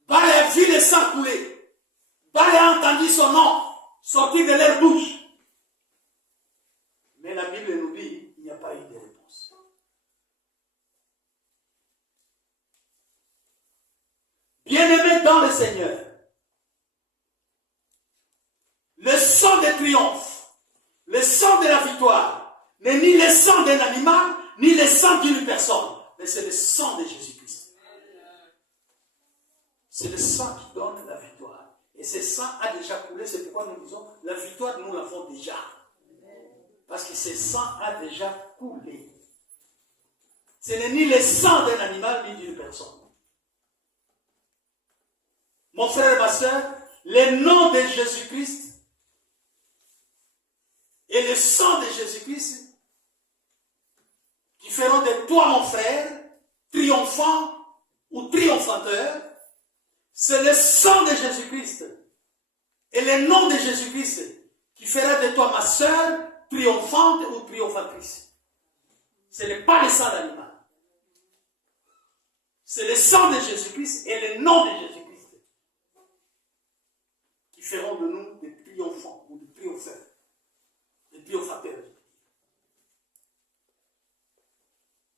Baal a vu le sang couler. Baal a entendu son nom sortir de leur bouche. Mais la Bible nous dit qu'il n'y a pas eu de réponse. Bien-aimés dans le Seigneur, le sang de triomphe, le sang de la victoire, n'est ni le sang d'un animal, ni le sang d'une personne, mais c'est le sang de Jésus-Christ. C'est le sang qui donne la victoire. Et ce sang a déjà coulé, c'est pourquoi nous disons, la victoire, nous l'avons déjà. Parce que ce sang a déjà coulé. Ce n'est ni le sang d'un animal, ni d'une personne. Mon frère et ma soeur, le nom de Jésus-Christ et le sang de Jésus-Christ qui feront de toi, mon frère, triomphant ou triomphateur, c'est le sang de Jésus-Christ et le nom de Jésus-Christ qui fera de toi, ma soeur, triomphante ou triomphatrice. Ce n'est pas le sang d'animal. C'est le sang de Jésus-Christ et le nom de Jésus-Christ qui feront de nous des triomphants ou des triomphateurs. Des triomphateurs.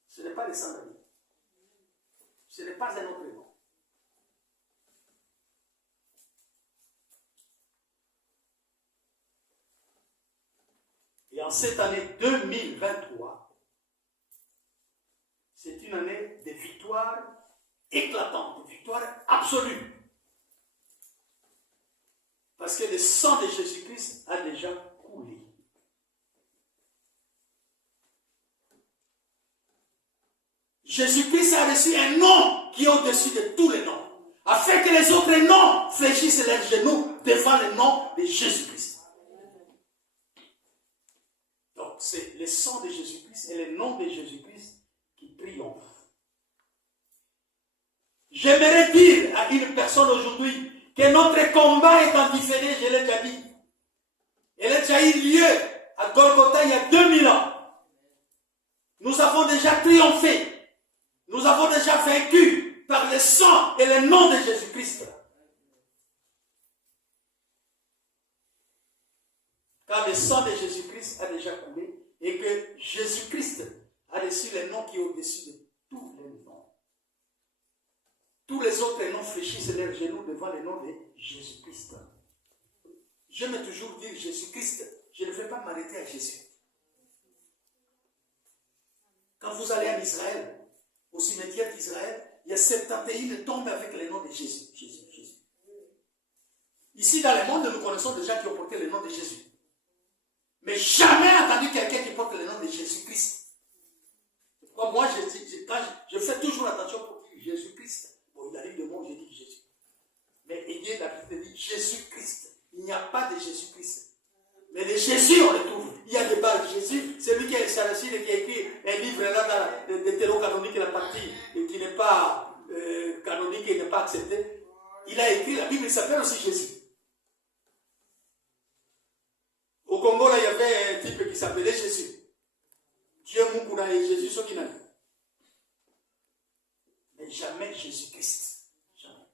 Ce n'est pas le sang d'animal. Ce n'est pas un autre nom. Et en cette année 2023, c'est une année de victoire éclatante, de victoire absolue. Parce que le sang de Jésus-Christ a déjà coulé. Jésus-Christ a reçu un nom qui est au-dessus de tous les noms, afin que les autres noms fléchissent leurs genoux devant le nom de Jésus-Christ. Donc, c'est le sang de Jésus-Christ et le nom de Jésus-Christ qui triomphe. J'aimerais dire à une personne aujourd'hui que notre combat est en différé, je l'ai déjà dit. Il a déjà eu lieu à Golgotha il y a 2000 ans. Nous avons déjà triomphé. Nous avons déjà vaincu par le sang et le nom de Jésus-Christ. Car le sang de Jésus-Christ a déjà coulé et que Jésus-Christ a reçu le nom qui est au-dessus de tous les noms. Tous les autres noms fléchissent leurs genoux devant le nom de Jésus-Christ. J'aime toujours dire Jésus-Christ. Je ne vais pas m'arrêter à Jésus. Quand vous allez en Israël, au cimetière d'Israël, il y a 71 tombes avec le nom de Jésus. Jésus, Jésus. Ici, dans le monde, nous connaissons des gens qui ont porté le nom de Jésus. Mais jamais entendu quelqu'un qui porte le nom de Jésus-Christ. Moi, je fais toujours attention pour dire Jésus-Christ. Bon, il arrive de moi, je dis Jésus. Mais ayez la Bible dit Jésus-Christ. Il n'y a pas de Jésus-Christ. Mais de Jésus, on le trouve. Il y a des barres. Jésus, c'est lui qui est Saracine et qui a écrit un livre là, de théro canonique, la partie qui n'est pas canonique et n'est pas acceptée. Il a écrit, la Bible, il s'appelle aussi Jésus. Au Congo, là, il y avait un type qui s'appelait Jésus. Dieu Mukuna et Jésus Sokina. Mais jamais Jésus-Christ. Jamais.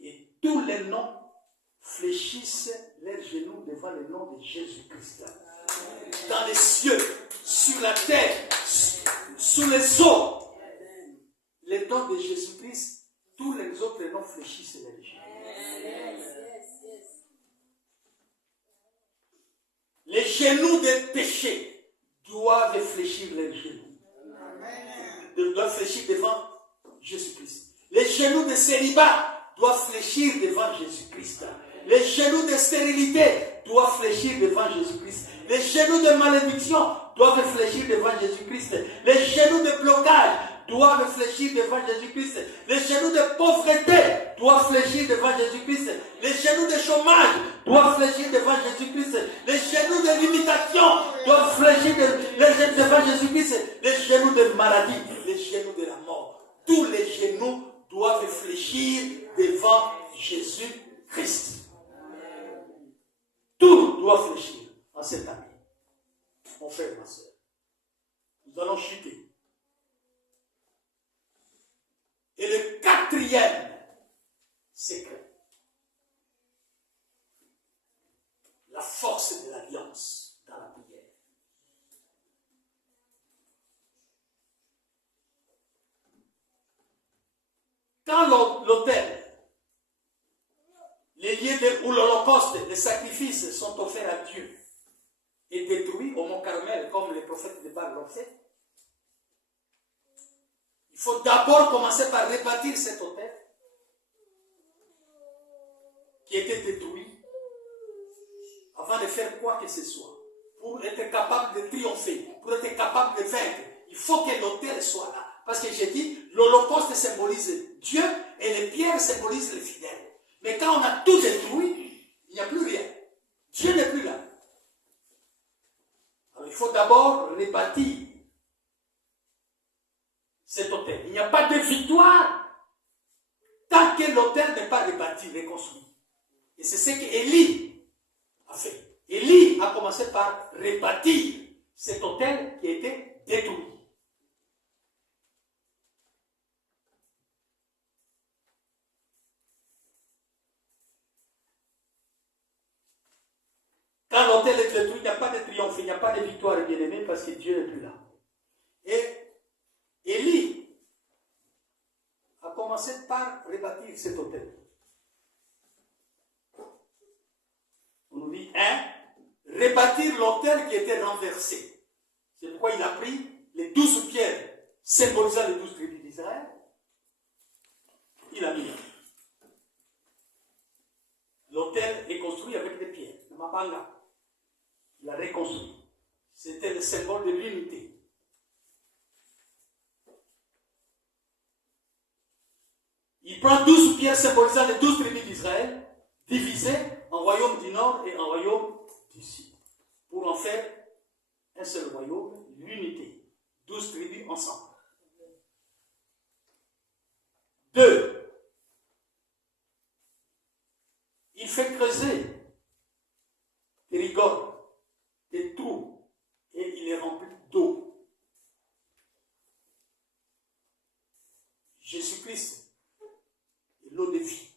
Et tous les noms fléchissent leurs genoux devant le nom de Jésus-Christ. Dans les cieux, sur la terre, sous les eaux. Les noms de Jésus-Christ, tous les autres noms fléchissent leurs genoux. Les genoux des péchés doivent fléchir leurs genoux. Doivent fléchir devant Jésus-Christ. Les genoux de célibat doivent fléchir devant Jésus-Christ. Les genoux de stérilité doivent fléchir devant Jésus-Christ. Les genoux de malédiction doivent fléchir devant Jésus-Christ. Les genoux de blocage doivent fléchir devant Jésus-Christ. Les genoux de pauvreté doivent fléchir devant Jésus-Christ. Les genoux de chômage doivent fléchir devant Jésus-Christ. Les genoux de limitation doivent fléchir devant Jésus-Christ. Les genoux de maladie, les genoux de la mort. Tous les genoux doivent fléchir devant Jésus-Christ. Tout doit fléchir en cette année. Mon frère, ma soeur, nous allons chuter. Et le quatrième secret, la force de l'alliance dans la prière. Quand l'autel, les lieux où l'holocauste, les sacrifices sont offerts à Dieu et détruits au mont Carmel, comme les prophètes de Baal l'ont fait, il faut d'abord commencer par rebâtir cet autel qui était détruit avant de faire quoi que ce soit. Pour être capable de triompher, pour être capable de vaincre, il faut que l'autel soit là. Parce que j'ai dit, l'holocauste symbolise Dieu et les pierres symbolisent les fidèles. Mais quand on a tout détruit, il n'y a plus rien. Dieu n'est plus là. Alors il faut d'abord rebâtir cet autel. Il n'y a pas de victoire tant que l'autel n'est pas rebâti, reconstruit. Et c'est ce qu'Élie a fait. Élie a commencé par rebâtir cet autel qui a été détruit. Quand l'autel est détruit, il n'y a pas de triomphe, il n'y a pas de victoire, bien aimé, parce que Dieu n'est plus là. Et Élie a commencé par rebâtir cet autel. On nous dit, rebâtir l'autel qui était renversé. C'est pourquoi il a pris les 12 pierres symbolisant les 12 tribus d'Israël. Il a mis là. L'autel est construit avec des pierres, le mapanga. Il a reconstruit. C'était le symbole de l'unité. Il prend 12 pierres symbolisant les 12 tribus d'Israël, divisées en royaume du nord et en royaume du sud, pour en faire un seul royaume, l'unité. 12 tribus ensemble. 2. Il fait creuser des rigoles, des trous, et il les remplit d'eau. Jésus-Christ est l'eau de vie.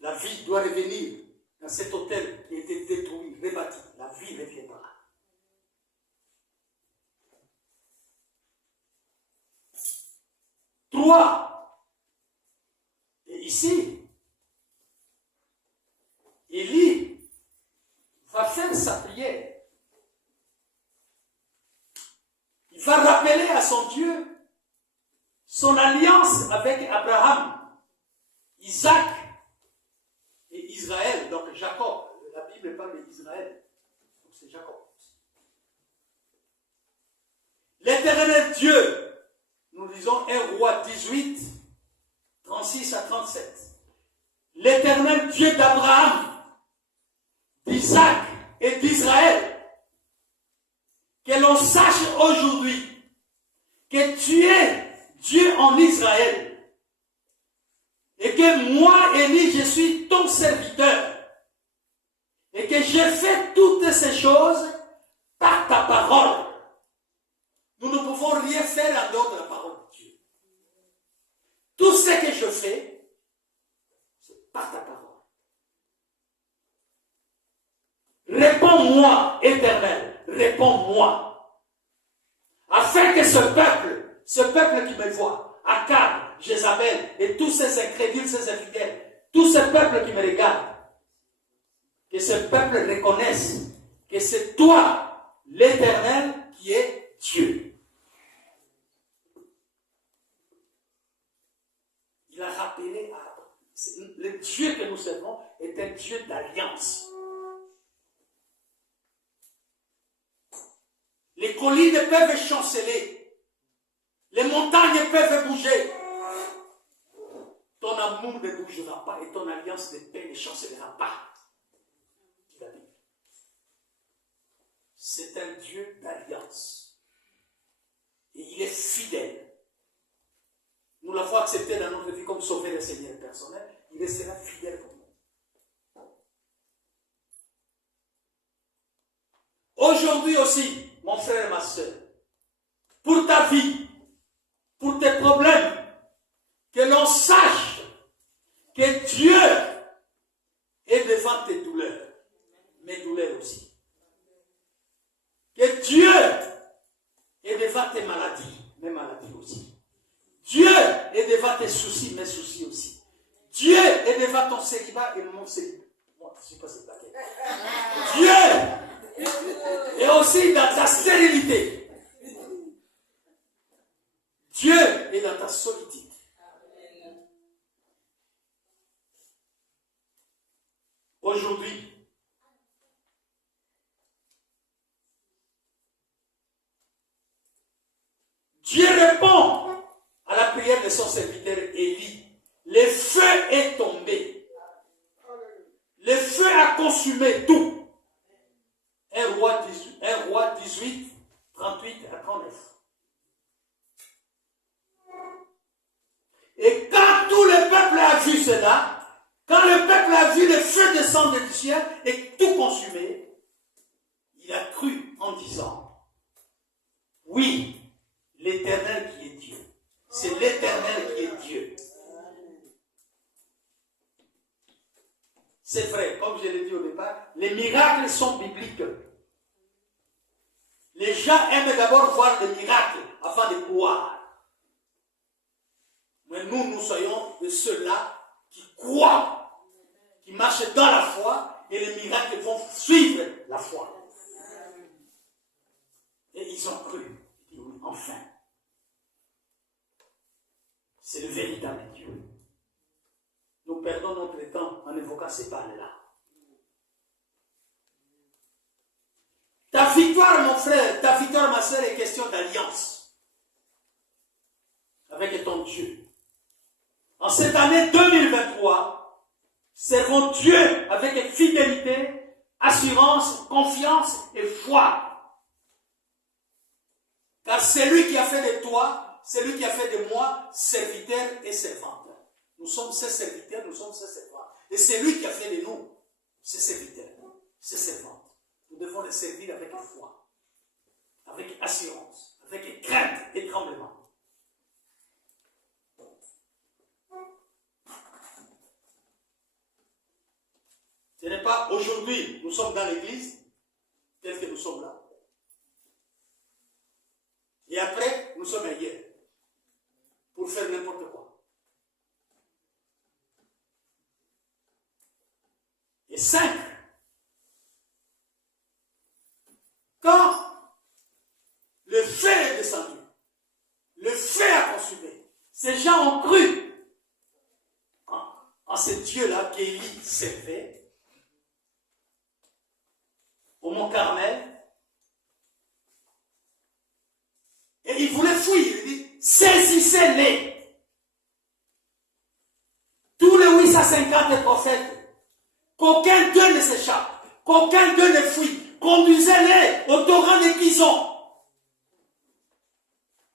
La vie doit revenir dans cet autel qui a été détruit, rebâti. La vie reviendra. Trois. Et ici, Élie va faire sa prière. Il va rappeler à son Dieu son alliance avec Abraham, Isaac et Israël, donc Jacob. La Bible parle d'Israël. Donc c'est Jacob. L'Éternel Dieu, nous lisons 1 Roi 18, 36 à 37. L'Éternel Dieu d'Abraham, d'Isaac et d'Israël, que l'on sache aujourd'hui que tu es Dieu en Israël et que moi, Élie, je suis ton serviteur et que j'ai fait toutes ces choses par ta parole. Nous ne pouvons rien faire en dehors de la parole de Dieu. Tout ce que je fais, c'est par ta parole. Réponds-moi, Éternel, réponds-moi. Afin que ce peuple qui me voit, Akab, Jézabel et tous ces incrédules, ces infidèles, tous ces peuples qui me regardent, que ce peuple reconnaisse que c'est toi, l'Éternel, qui est Dieu. Il a rappelé à le Dieu que nous servons est un Dieu d'alliance. Les collines peuvent chanceler, les montagnes peuvent bouger. Ton amour ne bougera pas et ton alliance de paix ne chancellera pas. C'est un Dieu d'alliance. Et il est fidèle. Nous l'avons accepté dans notre vie comme sauveur et Seigneur personnel. Il restera fidèle pour nous. Aujourd'hui aussi, mon frère et ma soeur, pour ta vie, pour tes problèmes, que l'on sache que Dieu est devant tes douleurs, mes douleurs aussi. Que Dieu est devant tes maladies, mes maladies aussi. Dieu est devant tes soucis, mes soucis aussi. Dieu est devant ton célibat et mon célibat. Moi, je ne suis pas célibataire. Dieu est aussi dans ta stérilité. Dieu est dans ta solitude. Aujourd'hui, Dieu répond à la prière de son serviteur Élie. Le feu est tombé. Le feu a consumé tout. 1 Roi 18, 38 à 39. Et quand tout le peuple a vu cela, quand le peuple a vu le feu descendre du ciel et tout consumer, il a cru en disant, oui, l'Éternel qui est Dieu. C'est l'Éternel qui est Dieu. C'est vrai, comme je l'ai dit au départ, les miracles sont bibliques. Les gens aiment d'abord voir des miracles avant de croire. Mais nous soyons de ceux-là qui croient, qui marchent dans la foi, et les miracles vont suivre la foi. Et ils ont cru. Enfin. C'est le véritable Dieu. Nous perdons notre temps en évoquant ces balles-là. Ta victoire, mon frère, ta victoire, ma soeur, est question d'alliance avec ton Dieu. En cette année 2023, servons Dieu avec fidélité, assurance, confiance et foi. Car c'est lui qui a fait de toi, c'est lui qui a fait de moi, serviteur et servante. Nous sommes ses serviteurs, nous sommes ses servantes. Et c'est lui qui a fait de nous, ses serviteurs, ses servantes. Nous devons les servir avec foi, avec assurance, avec crainte et tremblement. Ce n'est pas aujourd'hui, nous sommes dans l'église, tel que nous sommes là. Et après, nous sommes ailleurs pour faire n'importe quoi. Et 5. Quand le feu est descendu, le feu a consumé, ces gens ont cru en ce Dieu-là qu'Élie servait au mont Carmel. Et il voulait fuir. Il dit, saisissez-les. Tous les 850 prophètes, qu'aucun d'eux ne s'échappe, qu'aucun d'eux ne fuit. Conduisez-les au torrent de Kizon.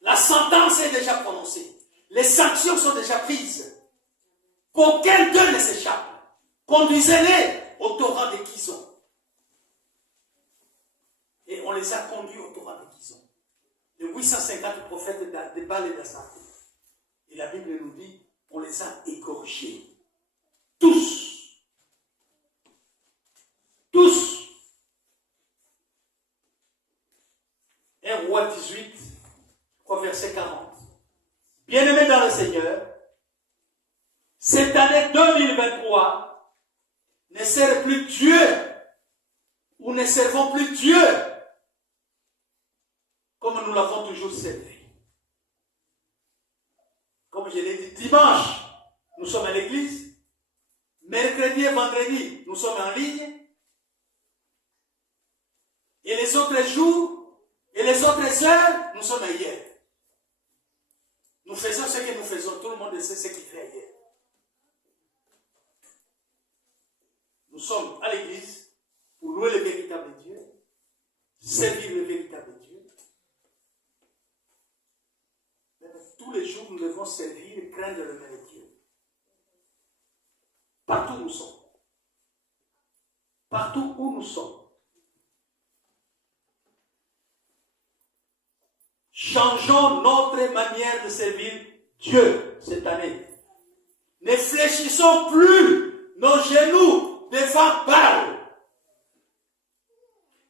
La sentence est déjà prononcée. Les sanctions sont déjà prises. Qu'aucun d'eux ne s'échappe. Conduisez-les au torrent de Kizon. Et on les a conduits au torrent de Kizon. Les 850 prophètes de Baal et d'Astarté. Et la Bible nous dit, on les a égorgés. Tous. Tous. 1 Roi 18, verset 40. Bien-aimés dans le Seigneur, cette année 2023 ne sert plus Dieu ou ne servons plus Dieu comme nous l'avons toujours servi. Comme je l'ai dit, dimanche, nous sommes à l'église. Mercredi et vendredi, nous sommes en ligne. Et les autres jours et les autres heures, nous sommes ailleurs. Nous faisons ce que nous faisons. Tout le monde sait ce qu'il fait ailleurs. Nous sommes à l'église pour louer le véritable Dieu, servir le véritable Dieu. Mais tous les jours, nous devons servir et craindre le même Dieu. Partout où nous sommes. Partout où nous sommes. Changeons notre manière de servir Dieu cette année. Ne fléchissons plus nos genoux devant Baal.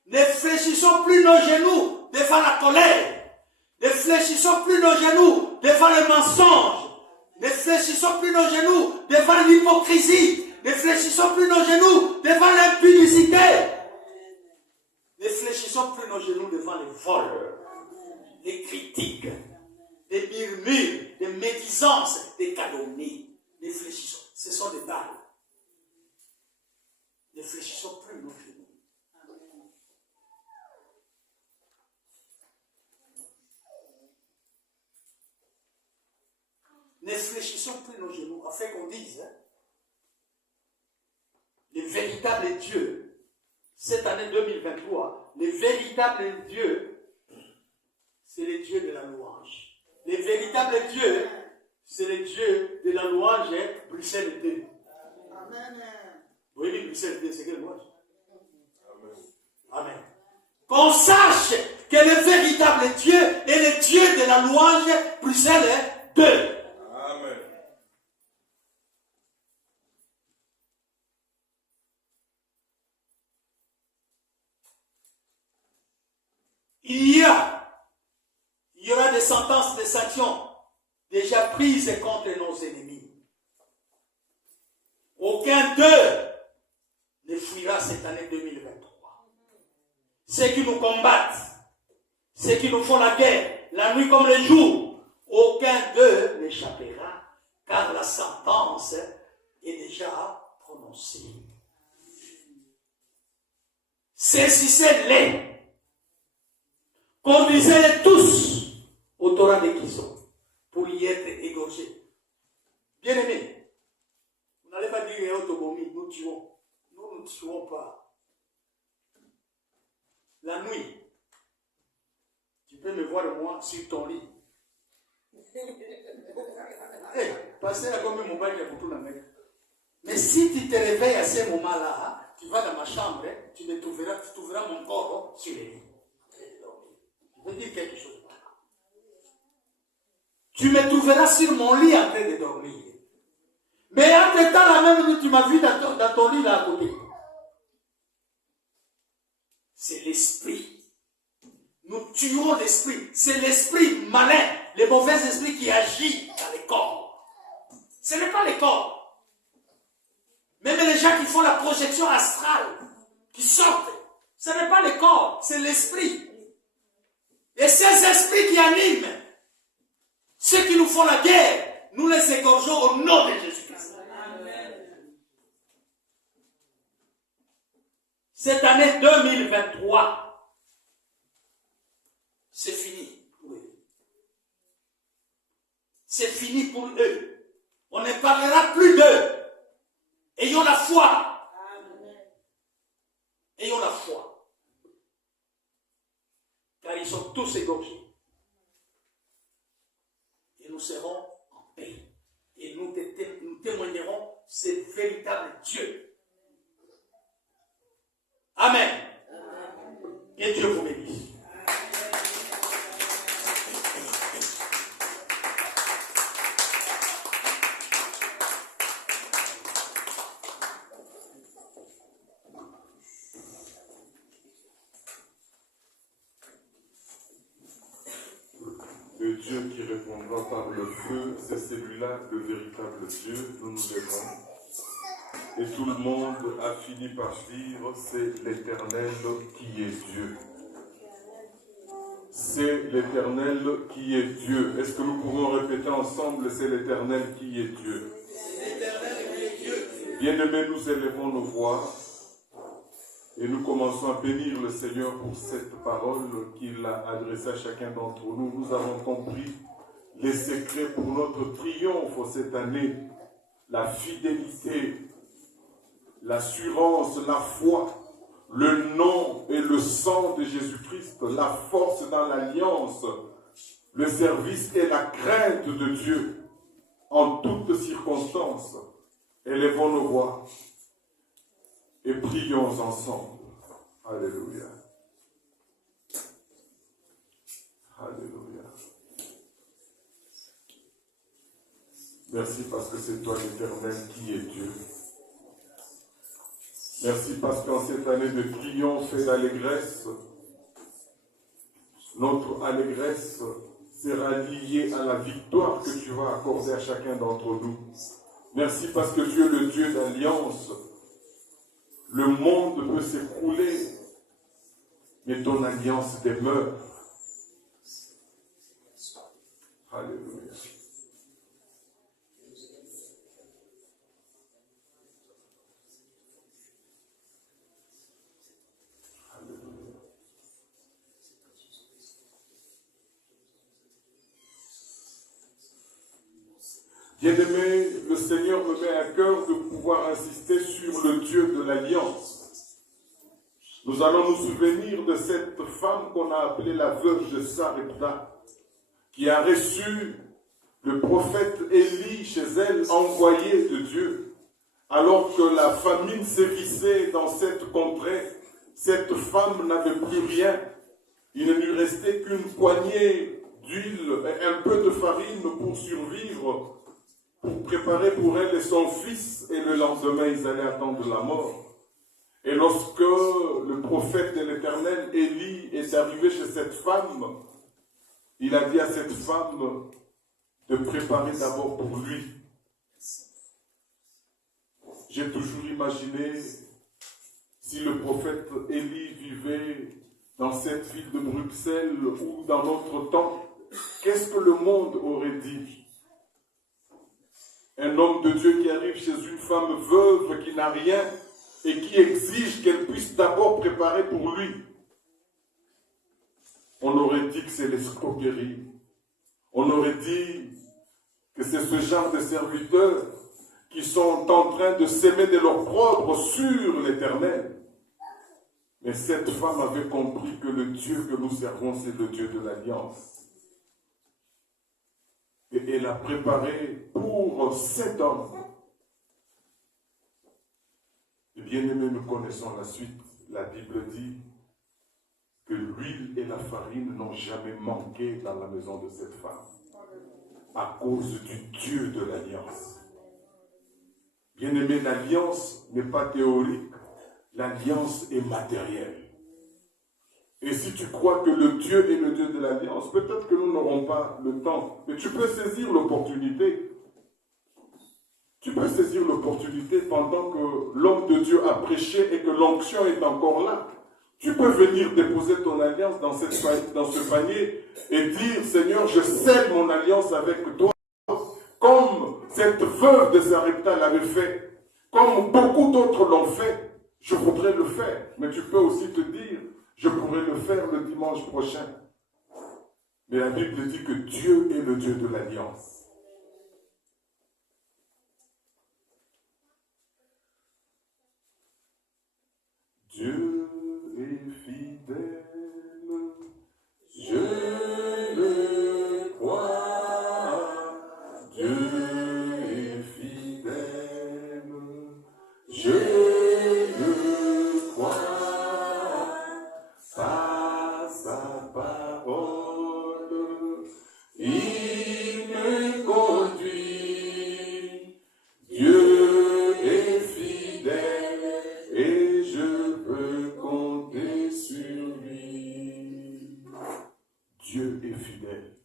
Ne fléchissons plus nos genoux devant la colère. Ne fléchissons plus nos genoux devant le mensonge. Ne fléchissons plus nos genoux devant l'hypocrisie. Ne fléchissons plus nos genoux devant l'impudicité. Ne fléchissons plus nos genoux devant les vols, les critiques, les murmures, les médisances, les calomnies. Ne fléchissons. Ce sont des balles. Ne fléchissons plus nos genoux. Ne fléchissons plus nos genoux, afin qu'on dise, les véritables dieux, cette année 2023, les véritables dieux, c'est les dieux de la louange. Les véritables dieux, c'est les dieux de la louange, Bruxelles 2. Amen. Oui, Bruxelles 2, c'est quelle louange? Amen. Qu'on sache que le véritable Dieu est le Dieu de la louange, Bruxelles 2. Il y aura des sentences, des sanctions déjà prises contre nos ennemis. Aucun d'eux ne fuira cette année 2023. Ceux qui nous combattent, ceux qui nous font la guerre, la nuit comme le jour, aucun d'eux n'échappera, car la sentence est déjà prononcée. Saisissez-les. Conduisez-les tous au torrent de Kizon pour y être égorgés. Bien-aimés, vous n'allez pas dire autobomie, nous tuons. Nous ne tuons pas. La nuit, tu peux me voir moi sur ton lit. Hey, passer là comme mon bail pour tout la mec. Mais si tu te réveilles à ce moment-là, tu vas dans ma chambre, tu trouveras mon corps sur les lits. Je veux dire quelque chose. Tu me trouveras sur mon lit en train de dormir. Mais entre temps, la même tu m'as vu dans ton lit là à côté. C'est l'esprit. Nous tuons l'esprit. C'est l'esprit malin, le mauvais esprit qui agit dans les corps. Ce n'est pas les corps. Même les gens qui font la projection astrale, qui sortent, ce n'est pas les corps, c'est l'esprit. Et ces esprits qui animent ceux qui nous font la guerre, nous les égorgeons au nom de Jésus-Christ. cette année 2023, c'est fini pour eux. C'est fini pour eux. On ne parlera plus d'eux. Ayons la foi. Ayons la foi. Car ils sont tous égorgés. Et nous serons en paix. Et nous témoignerons ce véritable Dieu. Amen. Que Dieu vous bénisse. Le Dieu qui répondra par le feu, c'est celui-là, le véritable Dieu, nous nous lèverons. Et tout le monde a fini par dire, c'est l'Éternel qui est Dieu. C'est l'Éternel qui est Dieu. Est-ce que nous pouvons répéter ensemble, c'est l'Éternel qui est Dieu? C'est l'Éternel qui est Dieu. Bien-aimés, nous élevons nos voix et nous commençons à bénir le Seigneur pour cette parole qu'il a adressée à chacun d'entre nous. Nous avons compris les secrets pour notre triomphe cette année, la fidélité, l'assurance, la foi, le nom et le sang de Jésus-Christ, la force dans l'alliance, le service et la crainte de Dieu en toutes circonstances. Élevons nos voix et prions ensemble. Alléluia. Alléluia. Merci parce que c'est toi l'Éternel qui est Dieu. Merci parce qu'en cette année de triomphe et d'allégresse, notre allégresse sera liée à la victoire que tu vas accorder à chacun d'entre nous. Merci parce que tu es le Dieu d'alliance. Le monde peut s'écrouler, mais ton alliance demeure. Alléluia. Bien-aimé, le Seigneur me met à cœur de pouvoir insister sur le Dieu de l'Alliance. Nous allons nous souvenir de cette femme qu'on a appelée la veuve de Sarepta, qui a reçu le prophète Élie chez elle, envoyé de Dieu. Alors que la famine sévissait dans cette contrée, cette femme n'avait plus rien. Il ne lui restait qu'une poignée d'huile et un peu de farine pour survivre, pour préparer pour elle et son fils, et le lendemain, ils allaient attendre la mort. Et lorsque le prophète de l'Éternel, Élie, est arrivé chez cette femme, il a dit à cette femme de préparer d'abord pour lui. J'ai toujours imaginé si le prophète Élie vivait dans cette ville de Bruxelles ou dans notre temps, qu'est-ce que le monde aurait dit? Un homme de Dieu qui arrive chez une femme veuve qui n'a rien et qui exige qu'elle puisse d'abord préparer pour lui. On aurait dit que c'est l'escroquerie. On aurait dit que c'est ce genre de serviteurs qui sont en train de s'aimer de leur propre sur l'Éternel. Mais cette femme avait compris que le Dieu que nous servons, c'est le Dieu de l'Alliance. Et elle a préparé pour cet homme. Et bien aimé, nous connaissons la suite. La Bible dit que l'huile et la farine n'ont jamais manqué dans la maison de cette femme, à cause du Dieu de l'Alliance. Bien aimé, l'Alliance n'est pas théorique, l'Alliance est matérielle. Et si tu crois que le Dieu est le Dieu de l'Alliance, peut-être que nous n'aurons pas le temps, mais tu peux saisir l'opportunité. Tu peux saisir l'opportunité pendant que l'homme de Dieu a prêché et que l'onction est encore là. Tu peux venir déposer ton alliance dans ce panier et dire, Seigneur, je scelle mon alliance avec toi, comme cette veuve de Sarepta l'avait fait, comme beaucoup d'autres l'ont fait. Je voudrais le faire, mais tu peux aussi te dire, je pourrais le faire le dimanche prochain. Mais la Bible dit que Dieu est le Dieu de l'alliance. Dieu est fidèle, je le crois. Dieu est fidèle, je le crois. Par sa parole, il me conduit. Dieu est fidèle et je peux compter sur lui. Dieu est fidèle.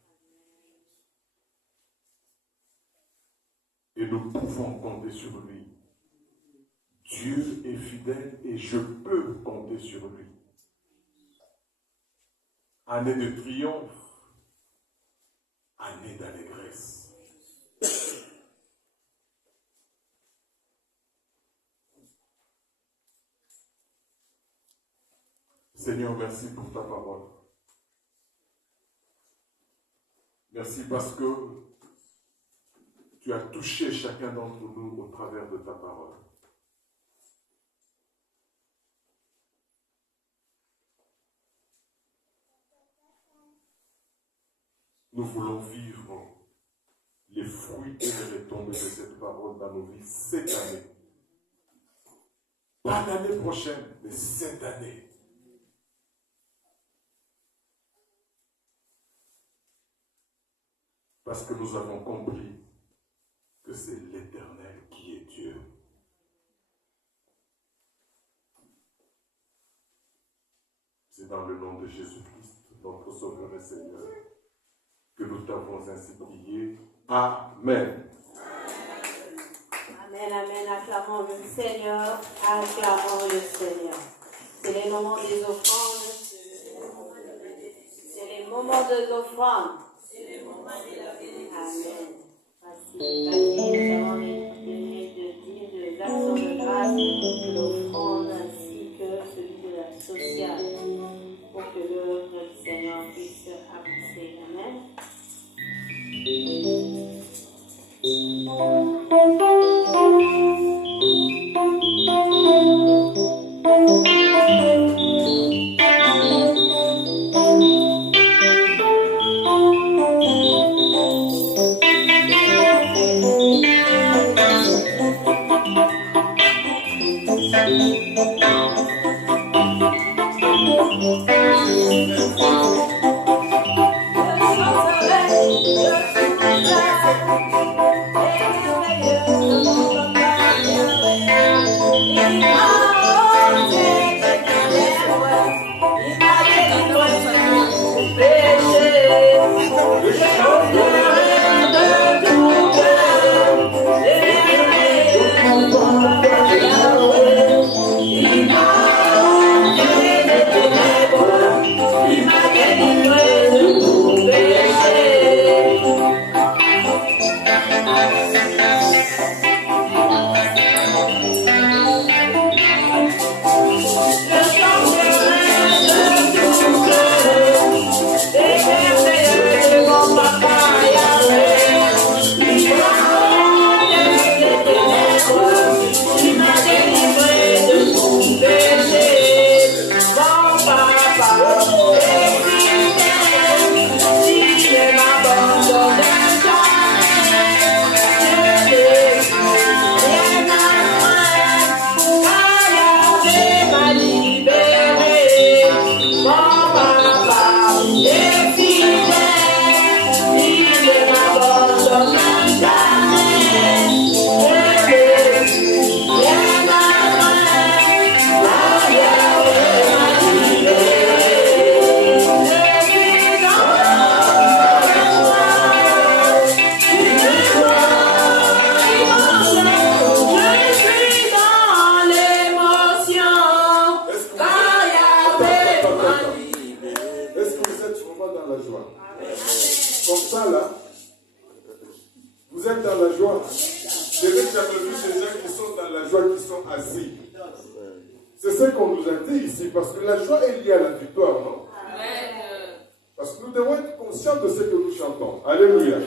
Et nous pouvons compter sur lui. Dieu est fidèle et je peux compter sur lui. Année de triomphe, année d'allégresse. Seigneur, merci pour ta parole. Merci parce que tu as touché chacun d'entre nous au travers de ta parole. Nous voulons vivre les fruits et les retombées de cette parole dans nos vies cette année. Pas l'année prochaine, mais cette année. Parce que nous avons compris que c'est l'Éternel qui est Dieu. C'est dans le nom de Jésus-Christ, notre Sauveur et Seigneur, que nous t'avons ainsi prié. Amen. Amen, amen. Acclamons le Seigneur. Acclamons le Seigneur. C'est les moments des offrandes. C'est les moments de l'offrande. Amen. Voici, nous avons donné de dire de l'action de grâce, de l'offrande ainsi que celui de la sociale, pour que l'œuvre du Seigneur puisse avancer. Amen. C'est ce qu'on nous a dit ici, parce que la joie est liée à la victoire, non? Amen. Parce que nous devons être conscients de ce que nous chantons. Alléluia.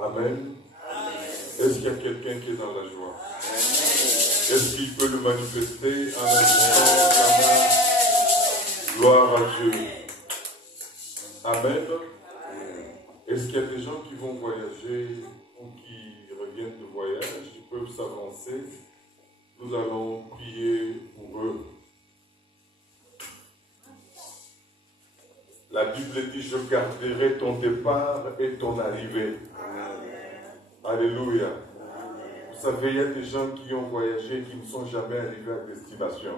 Amen. Est-ce qu'il y a quelqu'un qui est dans la joie? Est-ce qu'il peut le manifester en instant? Gloire à Dieu. Amen. Est-ce qu'il y a des gens qui vont voyager ou qui reviennent de voyage, qui peuvent s'avancer? Nous allons prier pour eux. La Bible dit, je garderai ton départ et ton arrivée. Alléluia. Vous savez, il y a des gens qui ont voyagé et qui ne sont jamais arrivés à destination.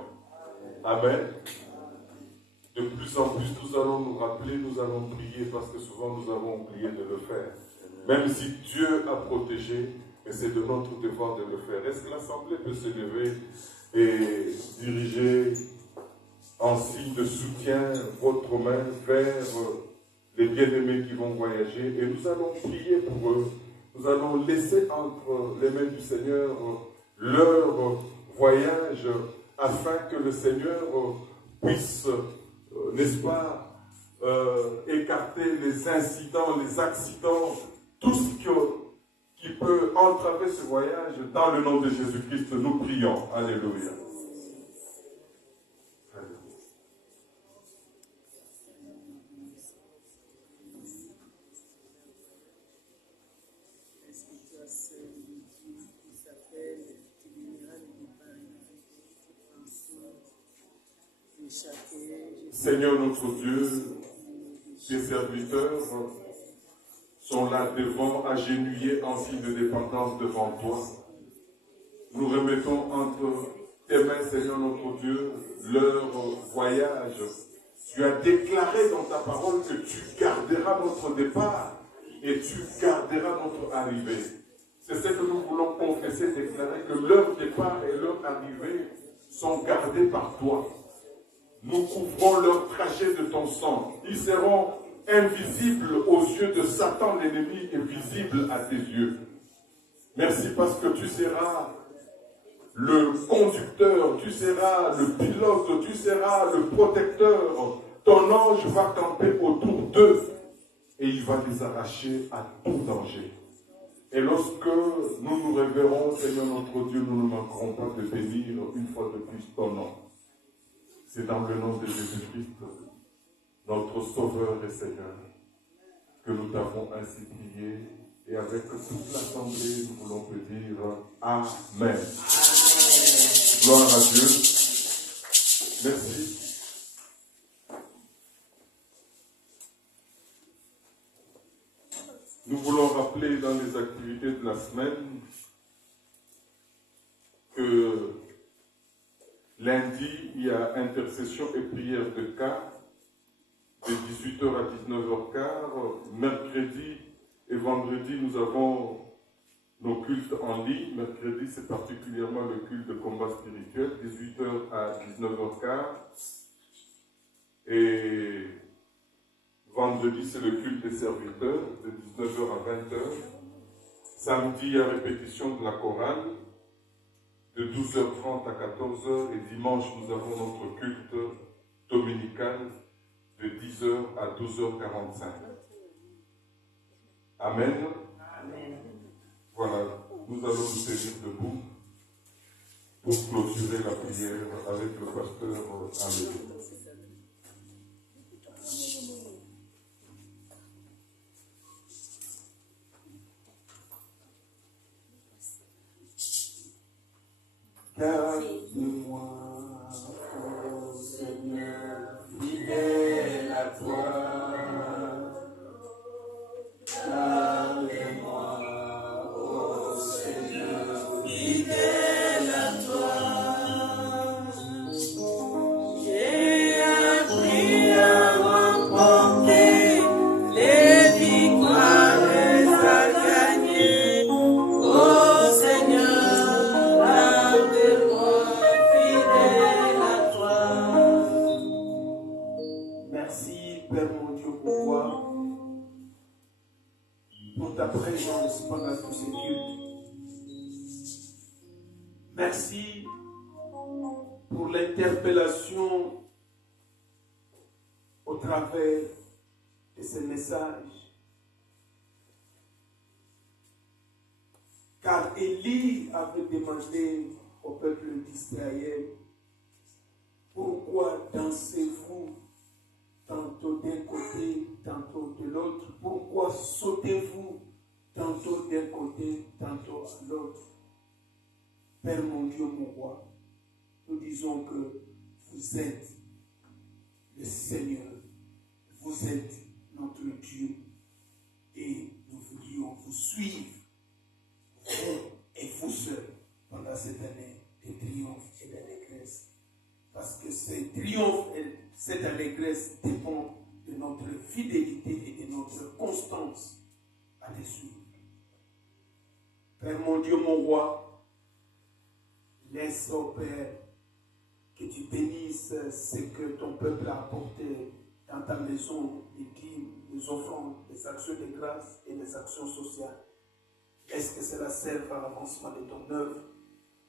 Amen. De plus en plus, nous allons nous rappeler, nous allons prier, parce que souvent nous avons oublié de le faire. Même si Dieu a protégé, et c'est de notre devoir de le faire. Est-ce que l'Assemblée peut se lever et diriger en signe de soutien votre main vers les bien-aimés qui vont voyager? Et nous allons prier pour eux. Nous allons laisser entre les mains du Seigneur leur voyage, afin que le Seigneur puisse, n'est-ce pas, écarter les incidents, les accidents, tout ce qui peut entraver ce voyage. Dans le nom de Jésus-Christ, nous prions. Alléluia. Seigneur notre Dieu, tes serviteurs sont là devant, agenouillés en signe de dépendance devant toi. Nous remettons entre tes mains, Seigneur notre Dieu, leur voyage. Tu as déclaré dans ta parole que tu garderas notre départ et tu garderas notre arrivée. C'est ce que nous voulons confesser, déclarer que leur départ et leur arrivée sont gardés par toi. Nous couvrons leur trajet de ton sang. Ils seront invisible aux yeux de Satan, l'ennemi, est visible à tes yeux. Merci parce que tu seras le conducteur, tu seras le pilote, tu seras le protecteur. Ton ange va camper autour d'eux et il va les arracher à tout danger. Et lorsque nous nous révérons, Seigneur notre Dieu, nous ne manquerons pas de bénir une fois de plus ton nom. C'est dans le nom de Jésus-Christ, notre Sauveur et Seigneur, que nous t'avons ainsi prié. Et avec toute l'assemblée, nous voulons te dire Amen. Gloire à Dieu. Merci. Nous voulons rappeler dans les activités de la semaine que lundi, il y a intercession et prière de cas de 18h à 19h15. Mercredi et vendredi, nous avons nos cultes en ligne. Mercredi, c'est particulièrement le culte de combat spirituel, 18h à 19h15. Et vendredi, c'est le culte des serviteurs, de 19h à 20h. Samedi, il y a répétition de la chorale, de 12h30 à 14h. Et dimanche, nous avons notre culte dominical, de 10h à 12h45. Amen. Amen. Voilà, nous allons nous tenir debout pour clôturer la prière avec le pasteur Amen. Garde-moi, ô Seigneur, fidèle à toi. Garde-moi, ô Seigneur, fidèle à toi. J'ai appris à remporter les victoires à gagner, ô Seigneur, garde-moi fidèle à toi. Merci, Père mon Dieu, pour ta présence pendant tous ces cultes. Merci pour l'interpellation au travers de ces messages. Car Élie avait demandé au peuple d'Israël, pourquoi dansez-vous tantôt d'un côté, tantôt de l'autre? Pourquoi sautez-vous tantôt d'un côté, tantôt à l'autre? Père mon Dieu, mon roi, nous disons que vous êtes le Seigneur, vous êtes notre Dieu, et nous voulions vous suivre, vous et vous seul, pendant cette année de triomphe et d'allégresse. Parce que ces triomphes et cette allégresse dépendent de notre fidélité et de notre constance à te suivre. Père mon Dieu, mon roi, laisse, ô Père, que tu bénisses ce que ton peuple a apporté dans ta maison, les dîmes, les offrandes, les actions de grâce et les actions sociales. Laisse que cela serve à l'avancement de ton œuvre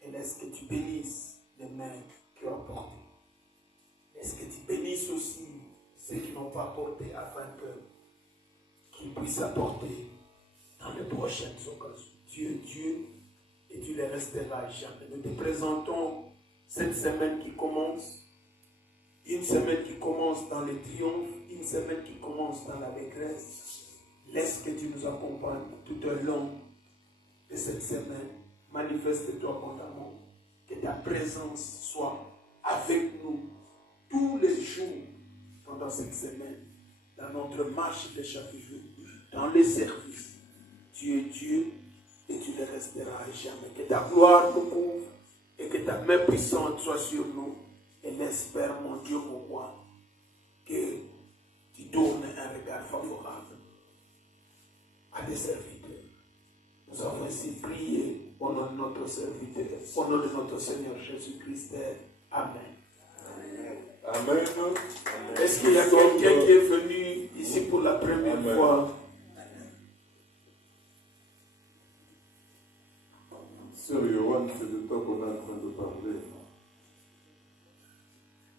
et laisse que tu bénisses les mains qui ont apporté. Laisse que tu bénisses aussi ceux qui n'ont pas apporté afin qu'ils puissent apporter dans les prochaines occasions. Tu es Dieu et tu les resteras jamais. Nous te présentons cette semaine qui commence, une semaine qui commence dans les triomphes, une semaine qui commence dans l'allégresse. Laisse que tu nous accompagnes tout au long de cette semaine. Manifeste-toi abondamment. Que ta présence soit avec nous tous les jours pendant cette semaine, dans notre marche de chaque jour, dans les services. Tu es Dieu et tu ne resteras jamais. Que ta gloire nous couvre et que ta main puissante soit sur nous. Et laisse, Père, mon Dieu, mon roi, que tu tournes un regard favorable à tes serviteurs. Nous avons ainsi prié au nom de notre serviteur, au nom de notre Seigneur Jésus-Christ. Amen. Amen. Est-ce qu'il y a quelqu'un qui est venu ici pour la première Amen. fois. Sœur Yohan, c'est de toi qu'on est en train de parler.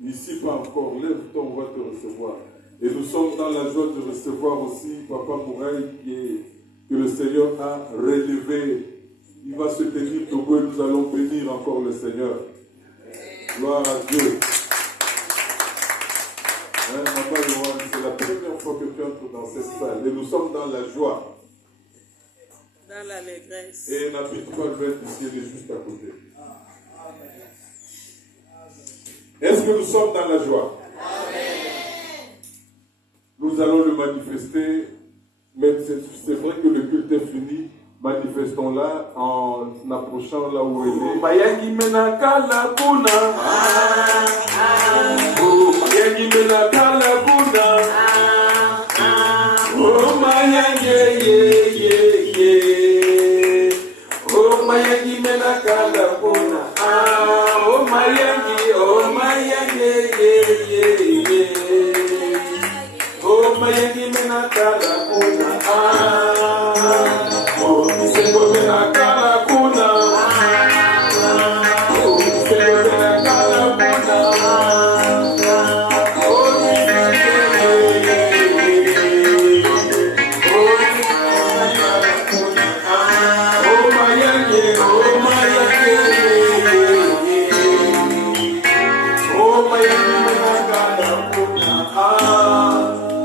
Ici, pas encore. Lève-toi, on va te recevoir. Et nous sommes dans la joie de recevoir aussi Papa Mouraï que le Seigneur a relevé. Il va se tenir debout et nous allons bénir encore le Seigneur. Gloire à Dieu. Hein, Papa Yohan, c'est la première fois que tu entres dans cette salle. Et nous sommes dans la joie. Dans l'allégresse. Et n'habite pas le maître ici, il est juste à côté. Est-ce que nous sommes dans la joie? Amen. Nous allons le manifester, mais c'est vrai que le culte est fini. Manifestons-la en approchant là où elle est. Mayangi menakala kuna. Mayangi menakala kuna. Oh mayangi oh mayangi menakala kuna. Oh mayangi oh mayangi menakala kuna. Oh misengo menakala kuna. Oh misengo menakala kuna.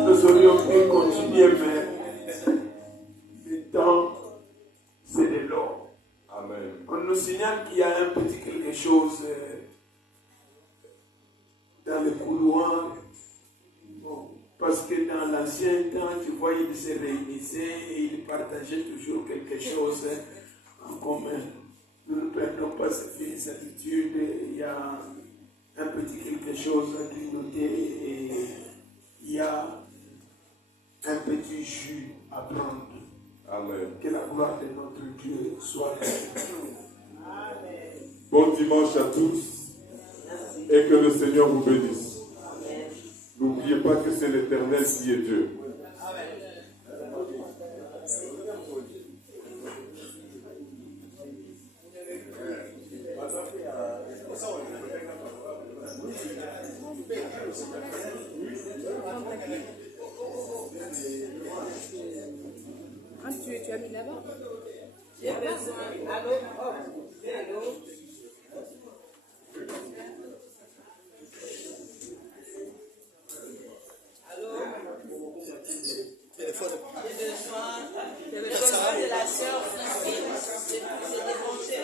Nous aurions pu continuer, mais le temps, c'est de l'or. Amen. On nous signale qu'il y a un petit quelque chose dans le couloir. Bon, parce que dans l'ancien temps, tu vois, ils se réunissaient et ils partageaient toujours quelque chose en commun. Nous ne perdons pas ces habitudes. Il y a un petit quelque chose à grignoter et il y a un petit jus à prendre. Amen. Que la gloire de notre Dieu soit là. Bon dimanche à tous et que le Seigneur vous bénisse. N'oubliez pas que c'est l'Éternel qui est Dieu. Tu as mis là-bas? J'ai besoin. Allô? Allô? Téléphone. J'ai besoin de la sœur Francine. C'est débranché.